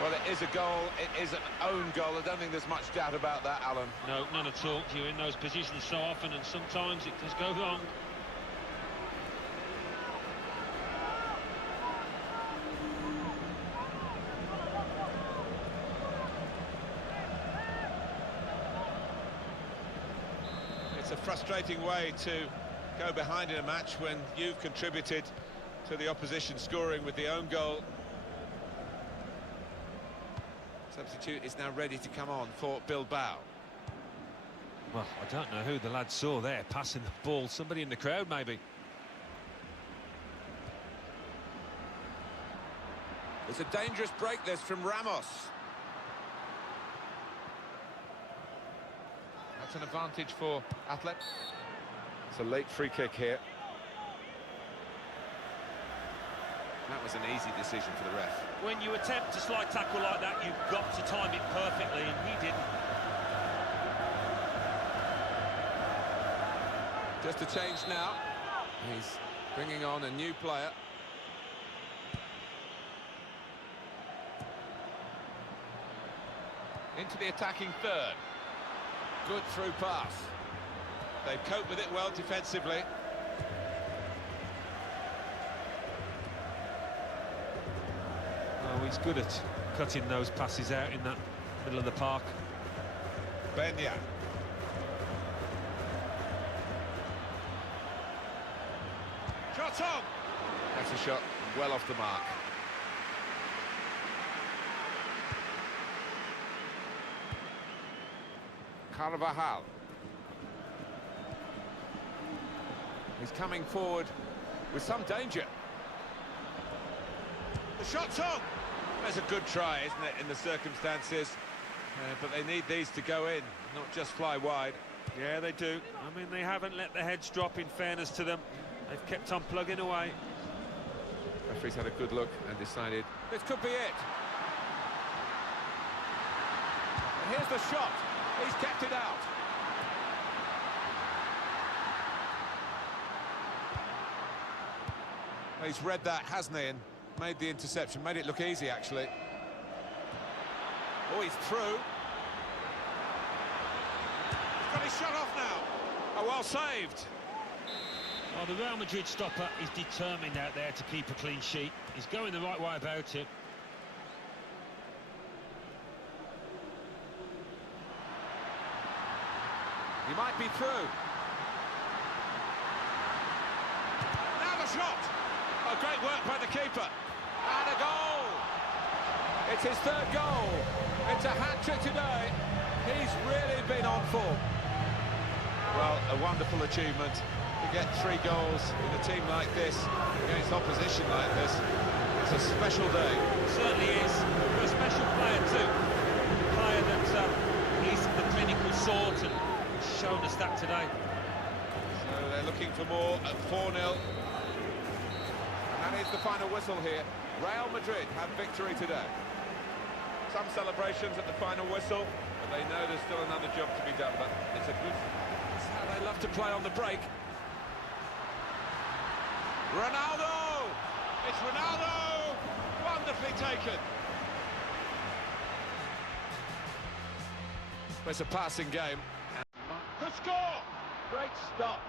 Well, it is a goal, it is an own goal. I don't think there's much doubt about that, Alan. No, none at all. You're in those positions so often, and sometimes it does go wrong. It's a frustrating way to go behind in a match when you've contributed to the opposition scoring with the own goal. Substitute is now ready to come on for Bilbao. Well, I don't know who the lad saw there passing the ball. Somebody in the crowd, maybe. It's a dangerous break, this, from Ramos. That's an advantage for Athlet. It's a late free kick here. That was an easy decision for the ref. When you attempt a slide tackle like that, you've got to time it perfectly, and he didn't. Just a change now. He's bringing on a new player. Into the attacking third. Good through pass. They've coped with it well defensively. Oh, he's good at cutting those passes out in that middle of the park. Benya. Shot on! That's a shot well off the mark. Carvajal. He's coming forward with some danger. The shot's on! That's a good try, isn't it, in the circumstances? But they need these to go in, not just fly wide. Yeah, they do. I mean, they haven't let the heads drop, in fairness to them. They've kept on plugging away. Referee's had a good look and decided this could be it. And here's the shot. He's kept it out. He's read that, hasn't he, and made the interception. Made it look easy, actually. Oh, he's through. He's got his shot off now. Oh, well saved. Well, the Real Madrid stopper is determined out there to keep a clean sheet. He's going the right way about it. He might be through. Now the shot. Oh, great work by the keeper. And a goal. It's his third goal. It's a hat-trick today. He's really been on form. Well, a wonderful achievement. To get 3 goals in a team like this, against opposition like this, it's a special day. It certainly is. For a special player too. A player that is the clinical sort and has shown us that today. So they're looking for more at 4-0. And that is the final whistle here. Real Madrid have victory today. Some celebrations at the final whistle, but they know there's still another job to be done. But it's a good... That's how they love to play on the break. Ronaldo! It's Ronaldo! Wonderfully taken. It's a passing game. The score! Great stop.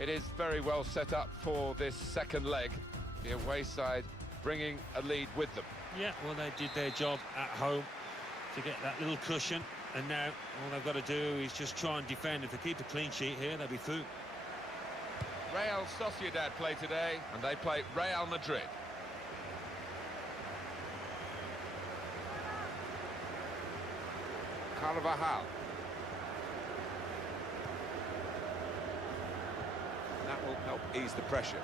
It is very well set up for this second leg. The away side bringing a lead with them. Yeah, well, they did their job at home to get that little cushion, and now all they've got to do is just try and defend. If they keep a clean sheet here, they'll be through. Real Sociedad play today, and they play Real Madrid. Carvajal. That will help ease the pressure.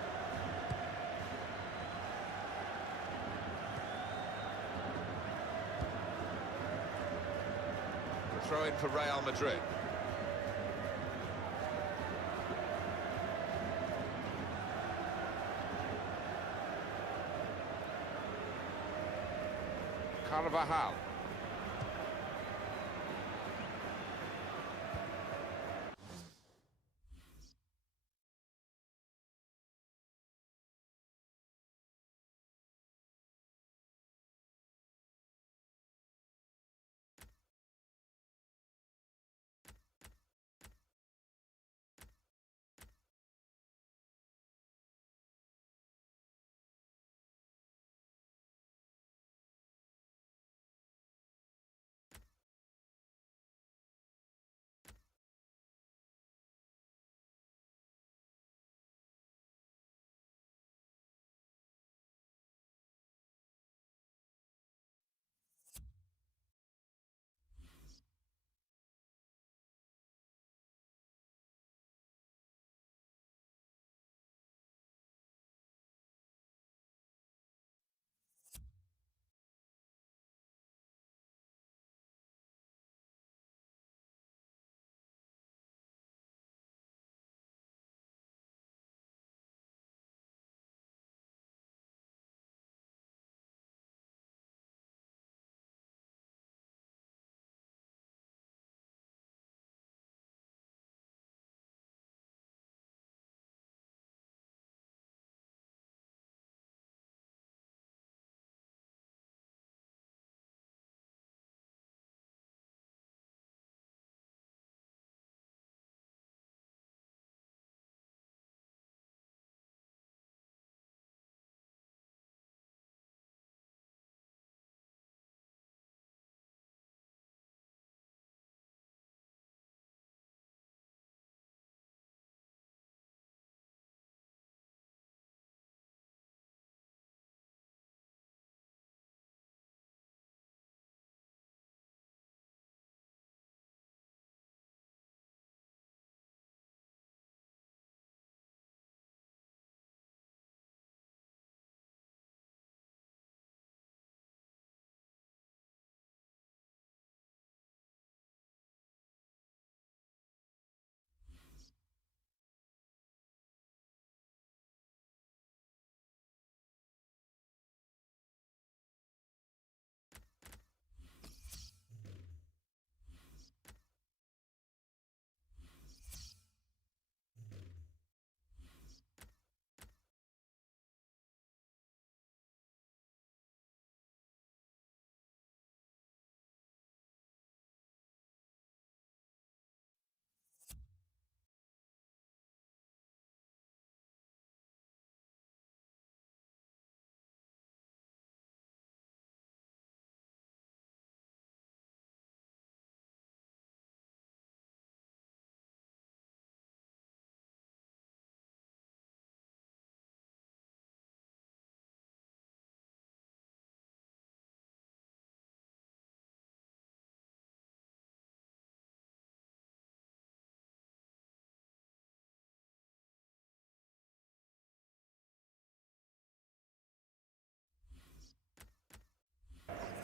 The throw in for Real Madrid. Carvajal.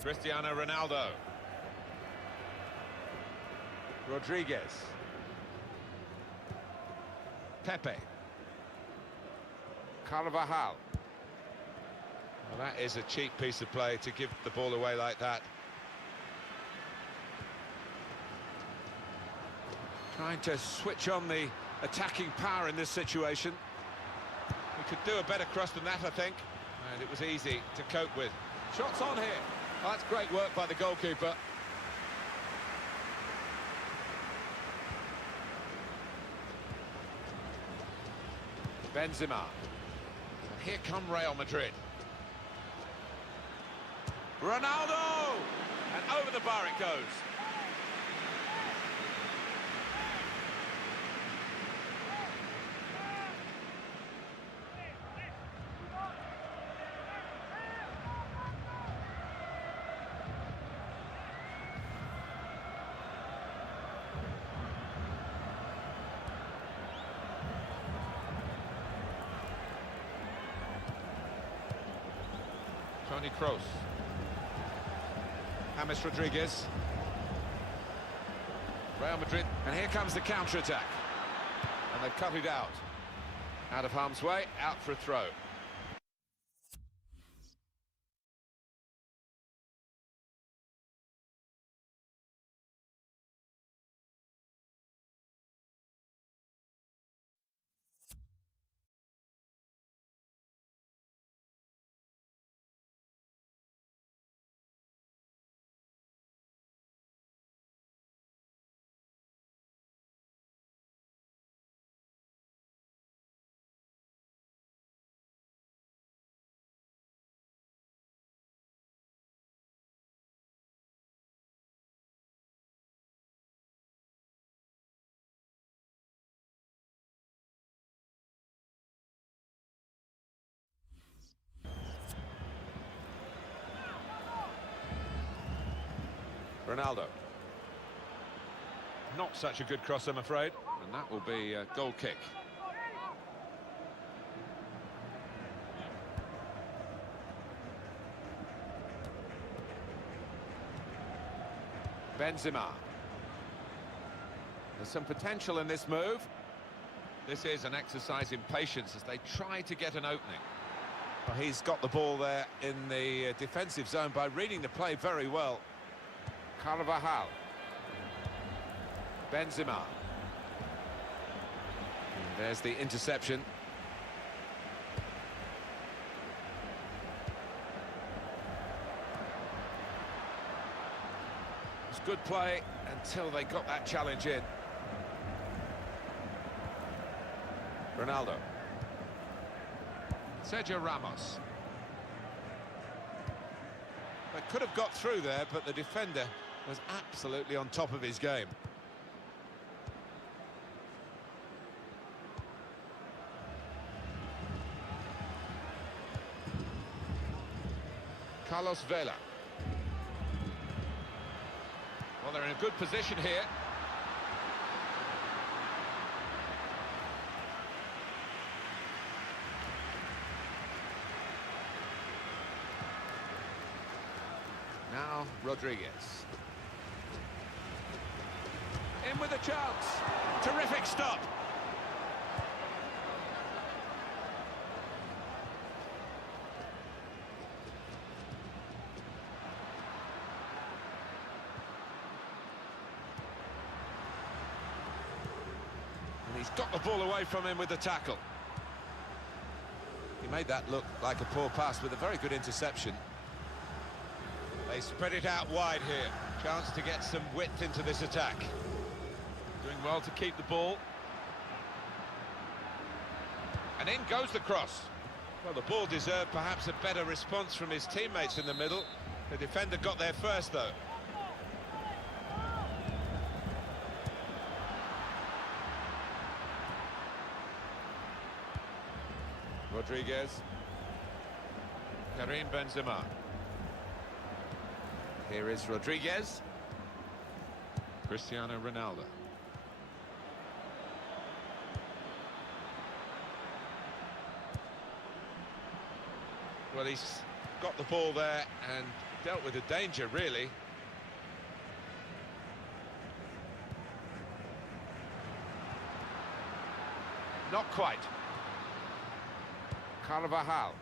Cristiano Ronaldo. Rodriguez. Pepe. Carvajal. Well, that is a cheap piece of play to give the ball away like that. Trying to switch on the attacking power in this situation. We could do a better cross than that, I think. And it was easy to cope with. Shots on here. Well, that's great work by the goalkeeper. Benzema. And here come Real Madrid. Ronaldo! And over the bar it goes. Toni Kroos. James Rodriguez. Real Madrid. And here comes the counter-attack. And they've cut it out. Out of harm's way, out for a throw. Ronaldo. Not such a good cross, I'm afraid. And that will be a goal kick. Benzema. There's some potential in this move. This is an exercise in patience as they try to get an opening. Well, he's got the ball there in the defensive zone by reading the play very well. Carvajal. Benzema. And there's the interception. It's good play until they got that challenge in. Ronaldo. Sergio Ramos. They could have got through there, but the defender was absolutely on top of his game. Carlos Vela. Well, they're in a good position here. Now, Rodriguez. In with a chance. Terrific stop. And he's got the ball away from him with the tackle. He made that look like a poor pass with a very good interception. They spread it out wide here. Chance to get some width into this attack. Doing well to keep the ball. And in goes the cross. Well, the ball deserved perhaps a better response from his teammates in the middle. The defender got there first, though. Rodriguez. Karim Benzema. Here is Rodriguez. Cristiano Ronaldo. Well, he's got the ball there and Dealt with the danger, really. Not quite. Carvajal.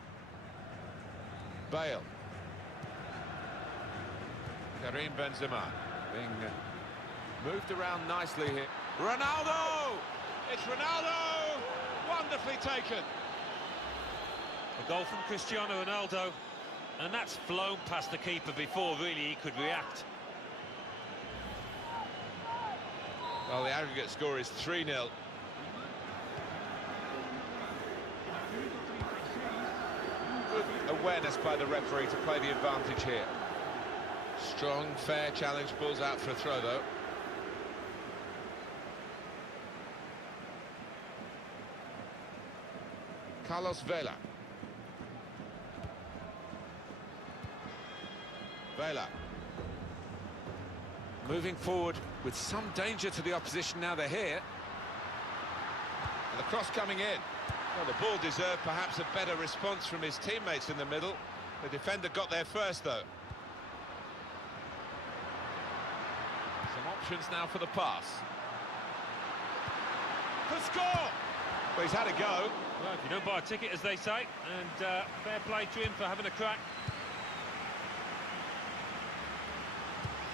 Bale. Karim Benzema being moved around nicely here. Ronaldo! It's Ronaldo! Wonderfully taken. A goal from Cristiano Ronaldo, and that's flown past the keeper before really he could react. Well, the aggregate score is 3-0. Good awareness by the referee to play the advantage here. Strong, fair challenge, pulls out for a throw, though. Carlos Vela. Vela. Moving forward with some danger to the opposition now they're here. And the cross coming in. Well, the ball deserved perhaps a better response from his teammates in the middle. The defender got there first, though. Some options now for the pass. Could score! Well, he's had a go. Well, if you don't buy a ticket, as they say, and fair play to him for having a crack.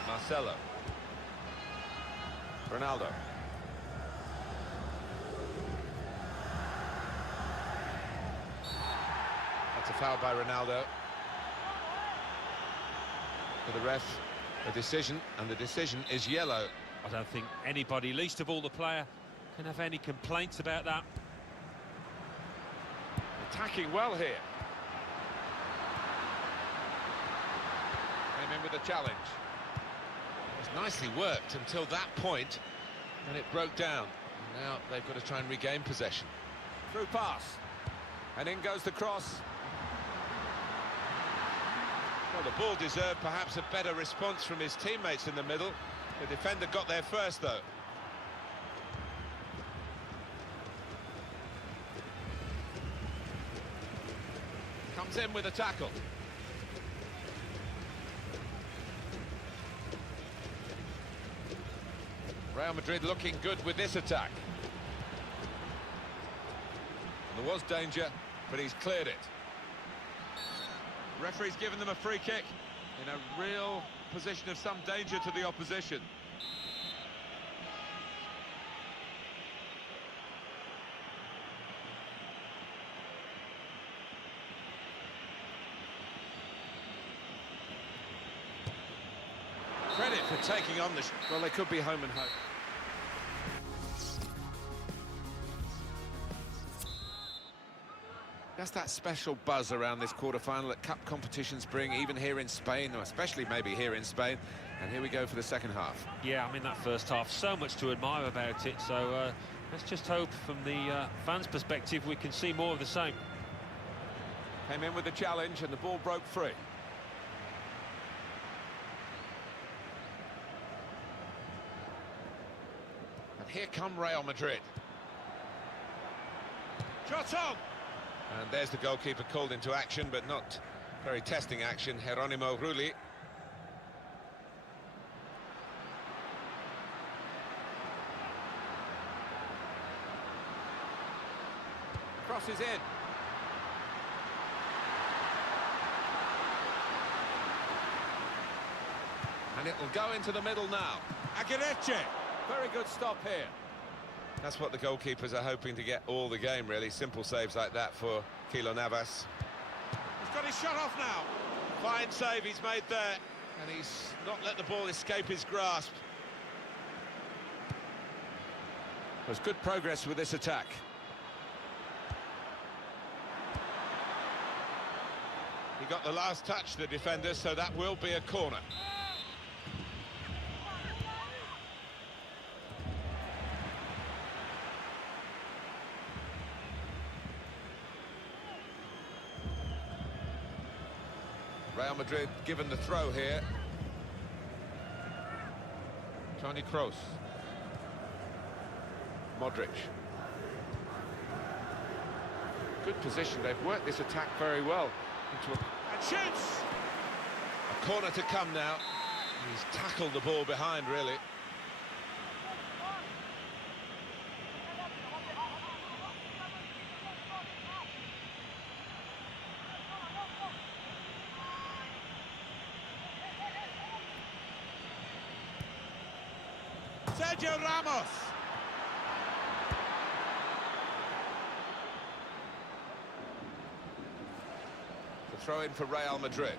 Marcelo. Ronaldo. That's a foul by Ronaldo. For the ref, a decision, and the decision is yellow. I don't think anybody, least of all the player, can have any complaints about that. Attacking well here. Came in with a challenge. It was nicely worked until that point, and it broke down. Now they've got to try and regain possession. Through pass. And in goes the cross. Well, the ball deserved perhaps a better response from his teammates in the middle. The defender got there first, though. Comes in with a tackle. Real Madrid looking good with this attack. There was danger, but he's cleared it. Referee's given them a free kick in a real position of some danger to the opposition. Credit for taking on the... Well, they could be home and home. That's that special buzz around this quarter-final that cup competitions bring, even here in Spain, or especially maybe here in Spain. And here we go for the second half. Yeah, I mean, that first half, so much to admire about it. So let's just hope from the fans' perspective we can see more of the same. Came in with the challenge and the ball broke free. And here come Real Madrid. Shot on! And there's the goalkeeper called into action, but not very testing action, Geronimo Rulli. Crosses in. And it will go into the middle now. Aguirre. Very good stop here. That's what the goalkeepers are hoping to get all the game, really. Simple saves like that for Keylor Navas. He's got his shot off now. Fine save he's made there. And he's not let the ball escape his grasp. There's good progress with this attack. He got the last touch, the defender, so that will be a corner. Real Madrid given the throw here. Toni Kroos. Modric. Good position. They've worked this attack very well. And shoots! A Corner to come now. He's tackled the ball behind, really. Sergio Ramos. The throw in for Real Madrid.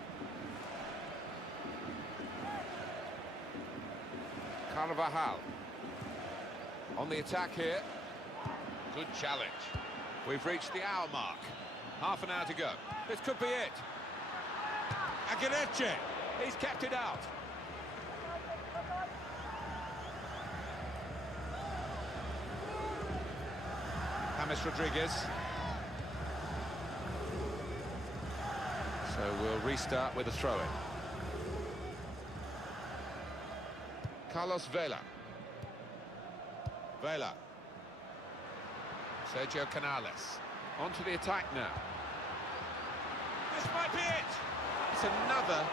Carvajal. On the attack here. Good challenge. We've reached the hour mark. Half an hour to go. This could be it. Aguirre. He's kept it out. James Rodriguez. So we'll restart with a throw-in. Carlos Vela. Vela. Sergio Canales. On to the attack now. This might be it. It's another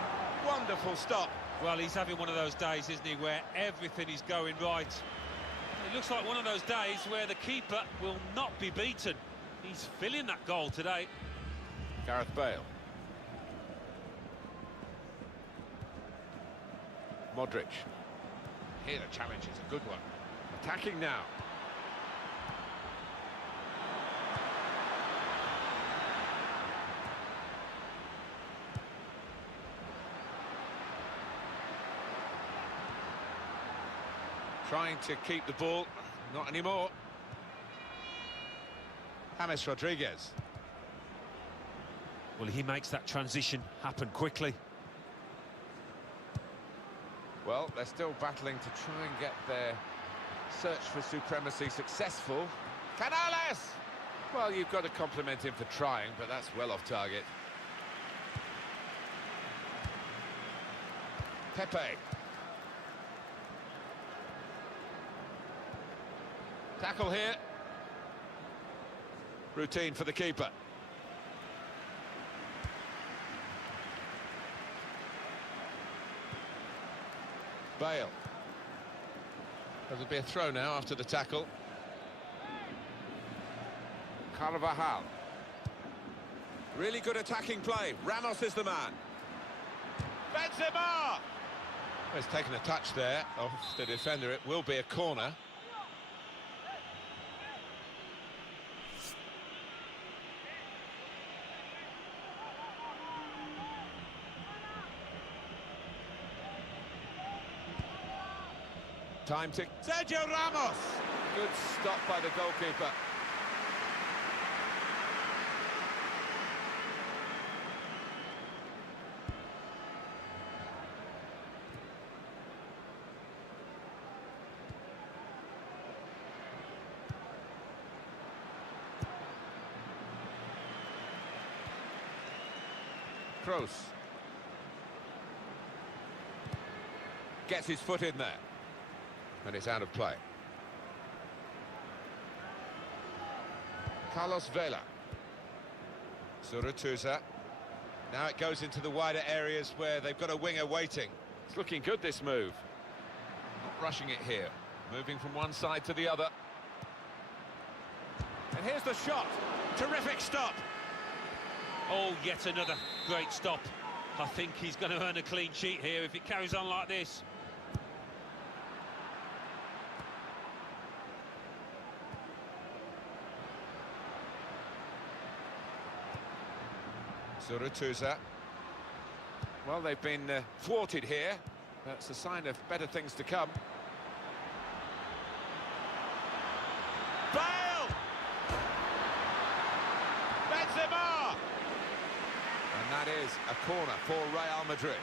wonderful stop. Well, he's having one of those days, isn't he, where everything is going right. It looks like one of those days where the keeper will not be beaten. He's filling that goal today. Gareth Bale. Modric. Here the challenge is a good one. Attacking now. Trying to keep the ball, not anymore. James Rodriguez. Well, he makes that transition happen quickly. Well, they're still battling to try and get their search for supremacy successful. Canales! Well, you've got to compliment him for trying, but that's well off target. Pepe. Tackle here. Routine for the keeper. Bale. There'll be a throw now after the tackle. Carvajal. Really good attacking play. Ramos is the man. Benzema! He's taken a touch there off the defender. It will be a corner. Time to... Sergio Ramos! Good stop by the goalkeeper. Kroos. Gets his foot in there. And it's out of play. Carlos Vela. Zurutuza. Now it goes into the wider areas where they've got a winger waiting. It's looking good, this move. Not rushing it here. Moving from one side to the other. And here's the shot. Terrific stop. Oh, yet another great stop. I think he's going to earn a clean sheet here if it carries on like this. Zurutuza. Well, they've been thwarted here. That's a sign of better things to come. Bale! Benzema! And that is a corner for Real Madrid.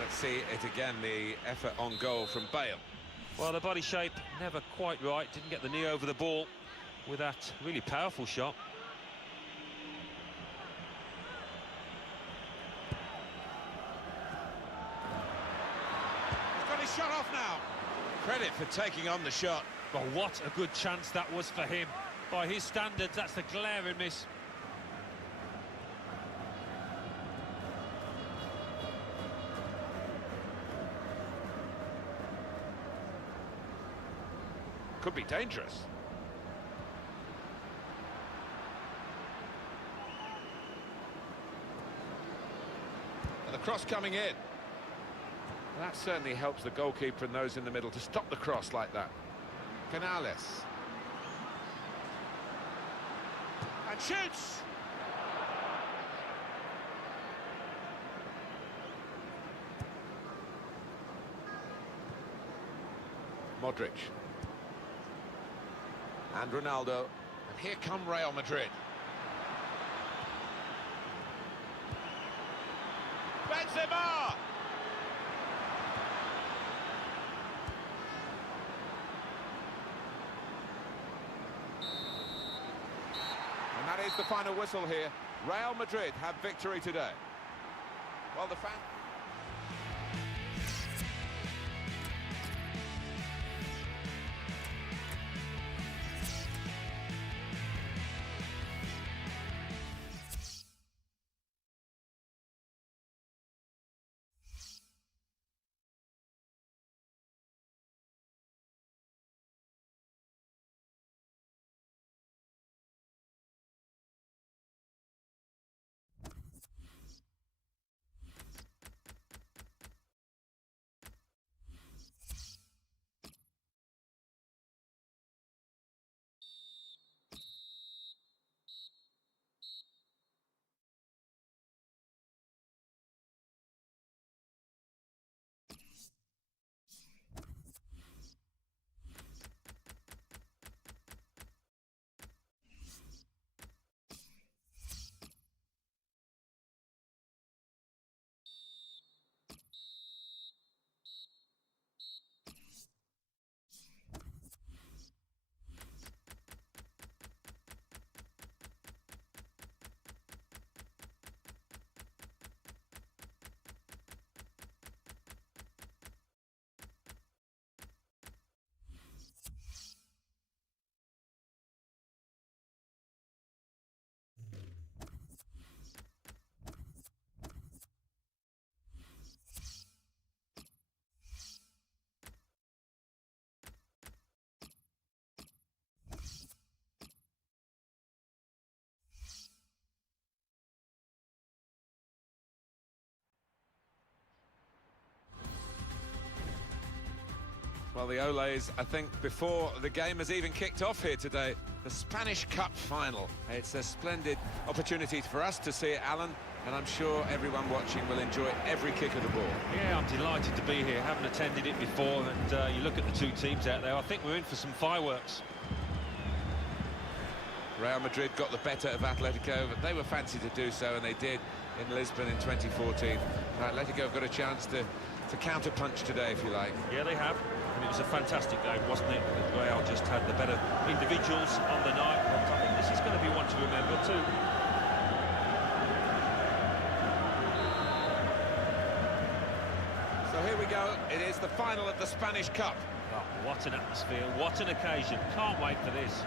Let's see it again, the effort on goal from Bale. Well, the body shape never quite right. Didn't get the knee over the ball with that really powerful shot. Shot off now. Credit for taking on the shot. But what a good chance that was for him. By his standards, that's a glaring miss. Could be dangerous. And the cross coming in. That certainly helps the goalkeeper and those in the middle to stop the cross like that. Canales. And shoots! Modric. And Ronaldo. And here come Real Madrid. Benzema! And that is the final whistle here. Real Madrid have victory today. Well, the fan... Well, the Olays, I think, before the game has even kicked off here today, the Spanish Cup final. It's a splendid opportunity for us to see it, Alan, and I'm sure everyone watching will enjoy every kick of the ball. Yeah, I'm delighted to be here. Haven't attended it before, and you look at the two teams out there, I think we're in for some fireworks. Real Madrid got the better of Atletico, but they were fancy to do so, and they did in Lisbon in 2014. Atletico have got a chance to counter-punch today, if you like. Yeah, they have. And it was a fantastic game, wasn't it? Real just had the better individuals on the night, but I think this is going to be one to remember too. So here we go. It is the final of the Spanish Cup. Oh, what an atmosphere, what an occasion. Can't wait for this.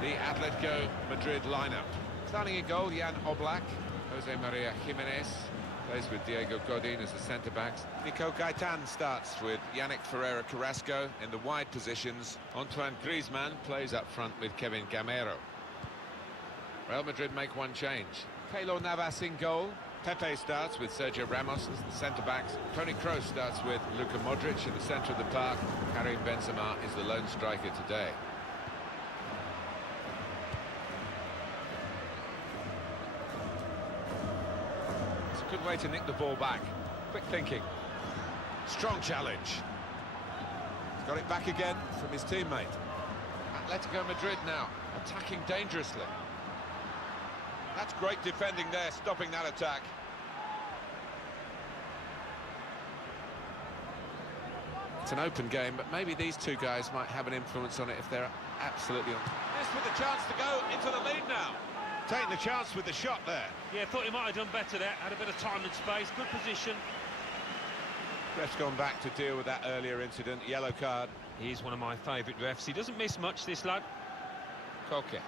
The Atletico Madrid lineup. Starting in goal, Jan Oblak, Jose Maria Jimenez, plays with Diego Godin as the centre-backs. Nico Gaitan starts with Yannick Ferreira Carrasco in the wide positions. Antoine Griezmann plays up front with Kevin Gamero. Real Madrid make one change. Keylor Navas in goal. Pepe starts with Sergio Ramos as the centre-backs. Toni Kroos starts with Luka Modric in the centre of the park. Karim Benzema is the lone striker today. Good way to nick the ball back. Quick thinking. Strong challenge. He's got it back again from his teammate. Atletico Madrid now attacking dangerously. That's great defending there, stopping that attack. It's an open game, but maybe these two guys might have an influence on it if they're absolutely on. This with the chance to go into the lead now. Taking the chance with the shot there. Yeah, thought he might have done better there. Had a bit of time and space, good position. Ref's gone back to deal with that earlier incident, yellow card. He's one of my favourite refs. He doesn't miss much, this lad. Koke.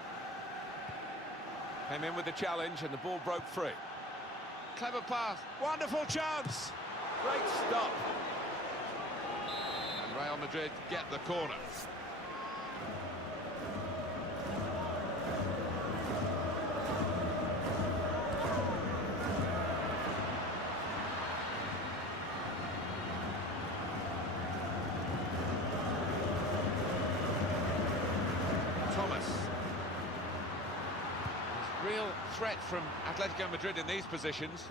Came in with the challenge and the ball broke free. Clever pass. Wonderful chance. Great stop. And Real Madrid get the corner. Thomas. There's real threat from Atletico Madrid in these positions.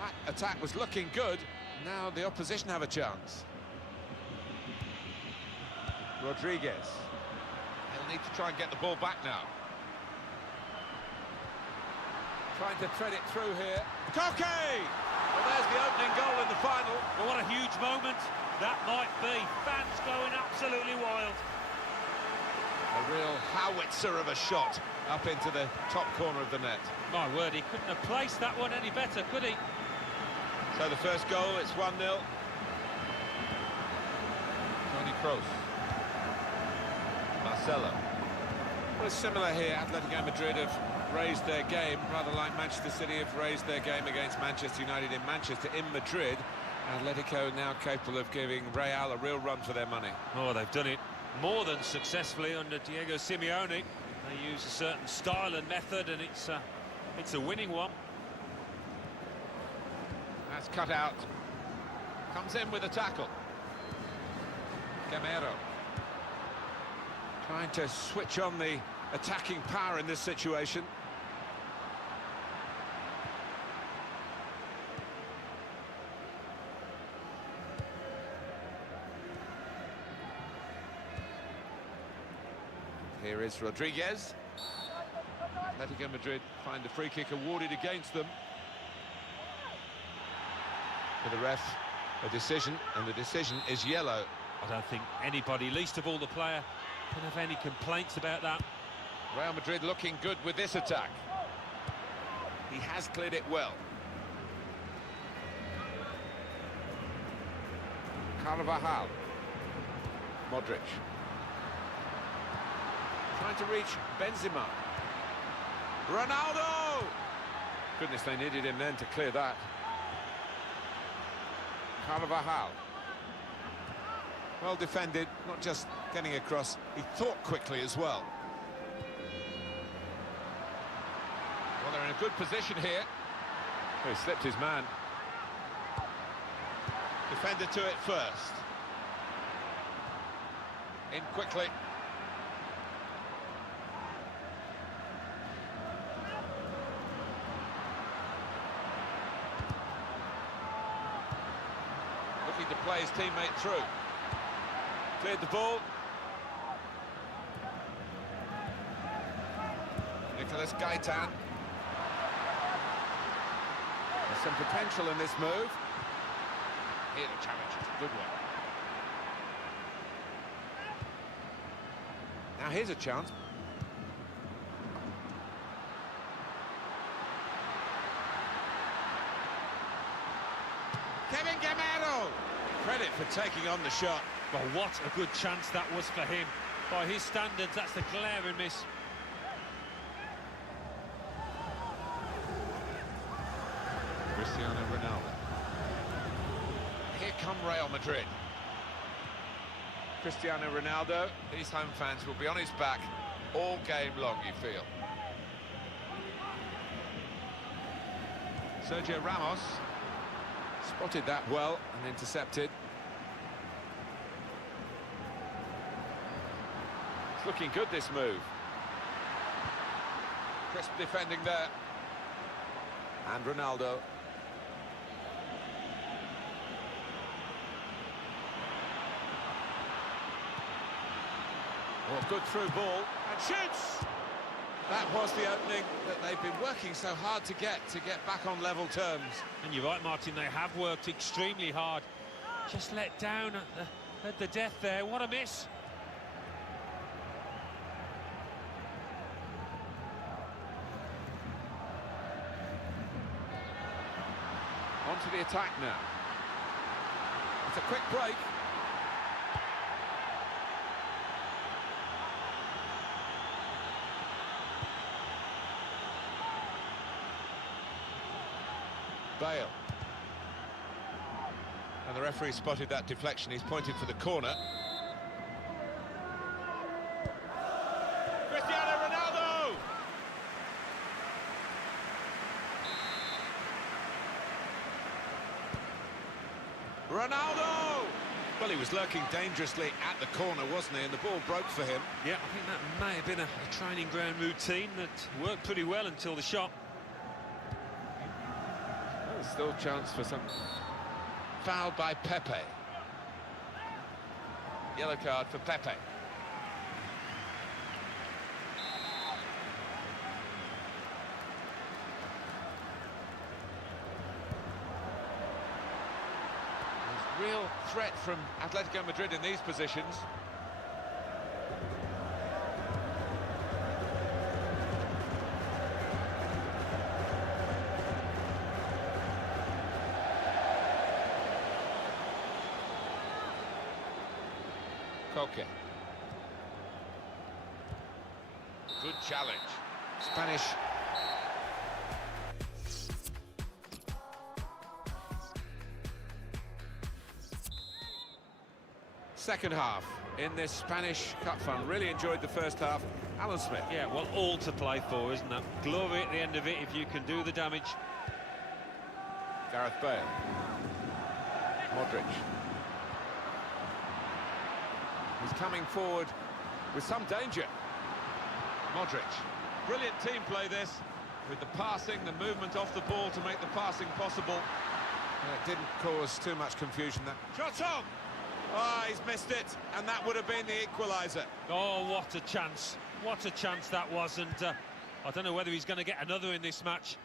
That attack was looking good. Now the opposition have a chance. Rodriguez. He'll need to try and get the ball back now. Trying to thread it through here. Koke! Well, there's the opening goal in the final. Well, what a huge moment that might be. Fans going absolutely wild. A real howitzer of a shot up into the top corner of the net. My word, he couldn't have placed that one any better, could he? So the first goal, it's 1-0. Toni Kroos. Marcelo. Well, it's similar here. Atletico Madrid have raised their game, rather like Manchester City have raised their game against Manchester United in Manchester. In Madrid, Atletico now capable of giving Real a real run for their money. Oh, they've done it more than successfully under Diego Simeone. They use a certain style and method, and it's a winning one. That's cut out. Comes in with a tackle. Gamero. Trying to switch on the attacking power in this situation. Here is Rodriguez. Atletico Madrid find the free kick awarded against them. For the ref, a decision, and the decision is yellow. I don't think anybody, least of all the player, can have any complaints about that. Real Madrid looking good with this attack. He has cleared it well. Carvajal. Modric. Trying to reach Benzema. Ronaldo! Goodness, they needed him then to clear that. Carvajal. Well defended, not just getting across, he thought quickly as well. Well, they're in a good position here. Oh, he slipped his man. Defender to it first. In quickly. Looking to play his teammate through. Cleared the ball. Nicolas Gaitan. There's some potential in this move. Here the challenge is a good one. Now here's a chance. Kevin Gamero! Credit for taking on the shot. Well, what a good chance that was for him. By his standards, that's the glaring miss. Cristiano Ronaldo. Here come Real Madrid. Cristiano Ronaldo, these home fans will be on his back all game long, you feel. Sergio Ramos spotted that well and intercepted. It's looking good, this move. Crisp defending there. And Ronaldo. Oh, good through ball, and shoots! That was the opening that they've been working so hard to get back on level terms. And you're right, Martin, they have worked extremely hard. Just let down at the death there. What a miss. On to the attack now. It's a quick break. Bale. And the referee spotted that deflection. He's pointed for the corner. Cristiano Ronaldo! Ronaldo! Well, he was lurking dangerously at the corner, wasn't he? And the ball broke for him. Yeah, I think that may have been a training ground routine that worked pretty well until the shot. Well, there's still a chance for some... Fouled by Pepe. Yellow card for Pepe. There's real threat from Atletico Madrid in these positions. Koke. Good challenge. Spanish. Second half in this Spanish Cup fun. Really enjoyed the first half. Alan Smith. Yeah, well, all to play for, isn't that? Glory at the end of it if you can do the damage. Gareth Bale. Modric. He's coming forward with some danger. Modric. Brilliant team play this, with the passing, the movement off the ball to make the passing possible. And it didn't cause too much confusion. That shot on! Oh, he's missed it, and that would have been the equaliser. Oh, what a chance. What a chance that was, and I don't know whether he's going to get another in this match.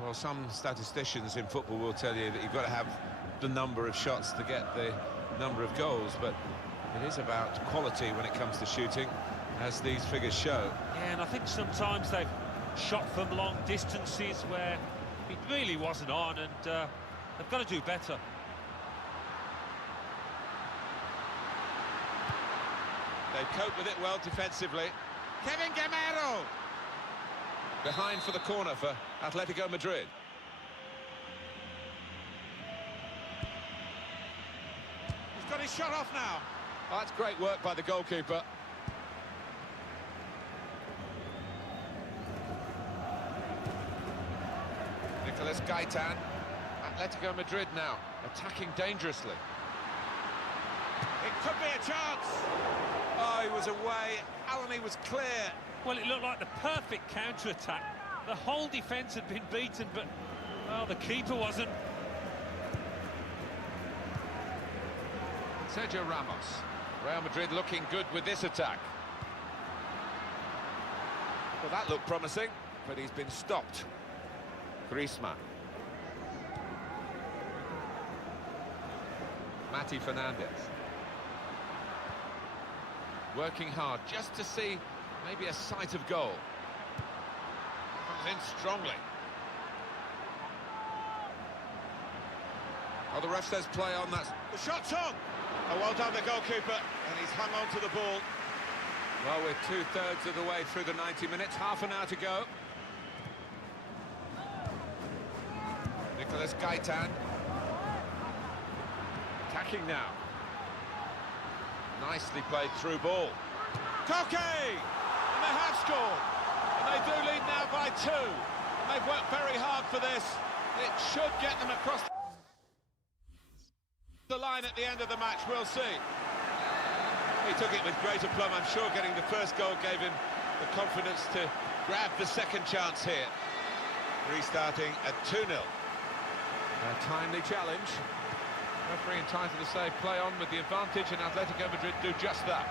Well, some statisticians in football will tell you that you've got to have the number of shots to get the number of goals, but it is about quality when it comes to shooting, as these figures show. Yeah, and I think sometimes they've shot from long distances where it really wasn't on, and they've got to do better. They cope with it well defensively. Kevin Gamero! Behind for the corner for Atletico Madrid. He's got his shot off now. Oh, that's great work by the goalkeeper. Nicolas Gaitan. Atletico Madrid now attacking dangerously. It could be a chance. Oh, he was away. Alan, he was clear. Well, it looked like the perfect counter-attack. The whole defence had been beaten, but, well, the keeper wasn't. Sergio Ramos. Real Madrid looking good with this attack. Well, that looked promising, but he's been stopped. Griezmann. Mati Fernandez. Working hard just to see maybe a sight of goal. Comes in strongly. Oh, the ref says play on. That the shot's on. Oh, well done, the goalkeeper, and he's hung on to the ball. Well, we're two-thirds of the way through the 90 minutes, half an hour to go. Nicolas Gaitan. Attacking now. Nicely played through ball. Koke! And they have scored. And they do lead now by 2. And they've worked very hard for this. It should get them across the line at the end of the match. We'll see. He took it with great aplomb. I'm sure getting the first goal gave him the confidence to grab the second chance here. Restarting at 2-0. A timely challenge. Referee entitled to say play on with the advantage, and Atletico Madrid do just that.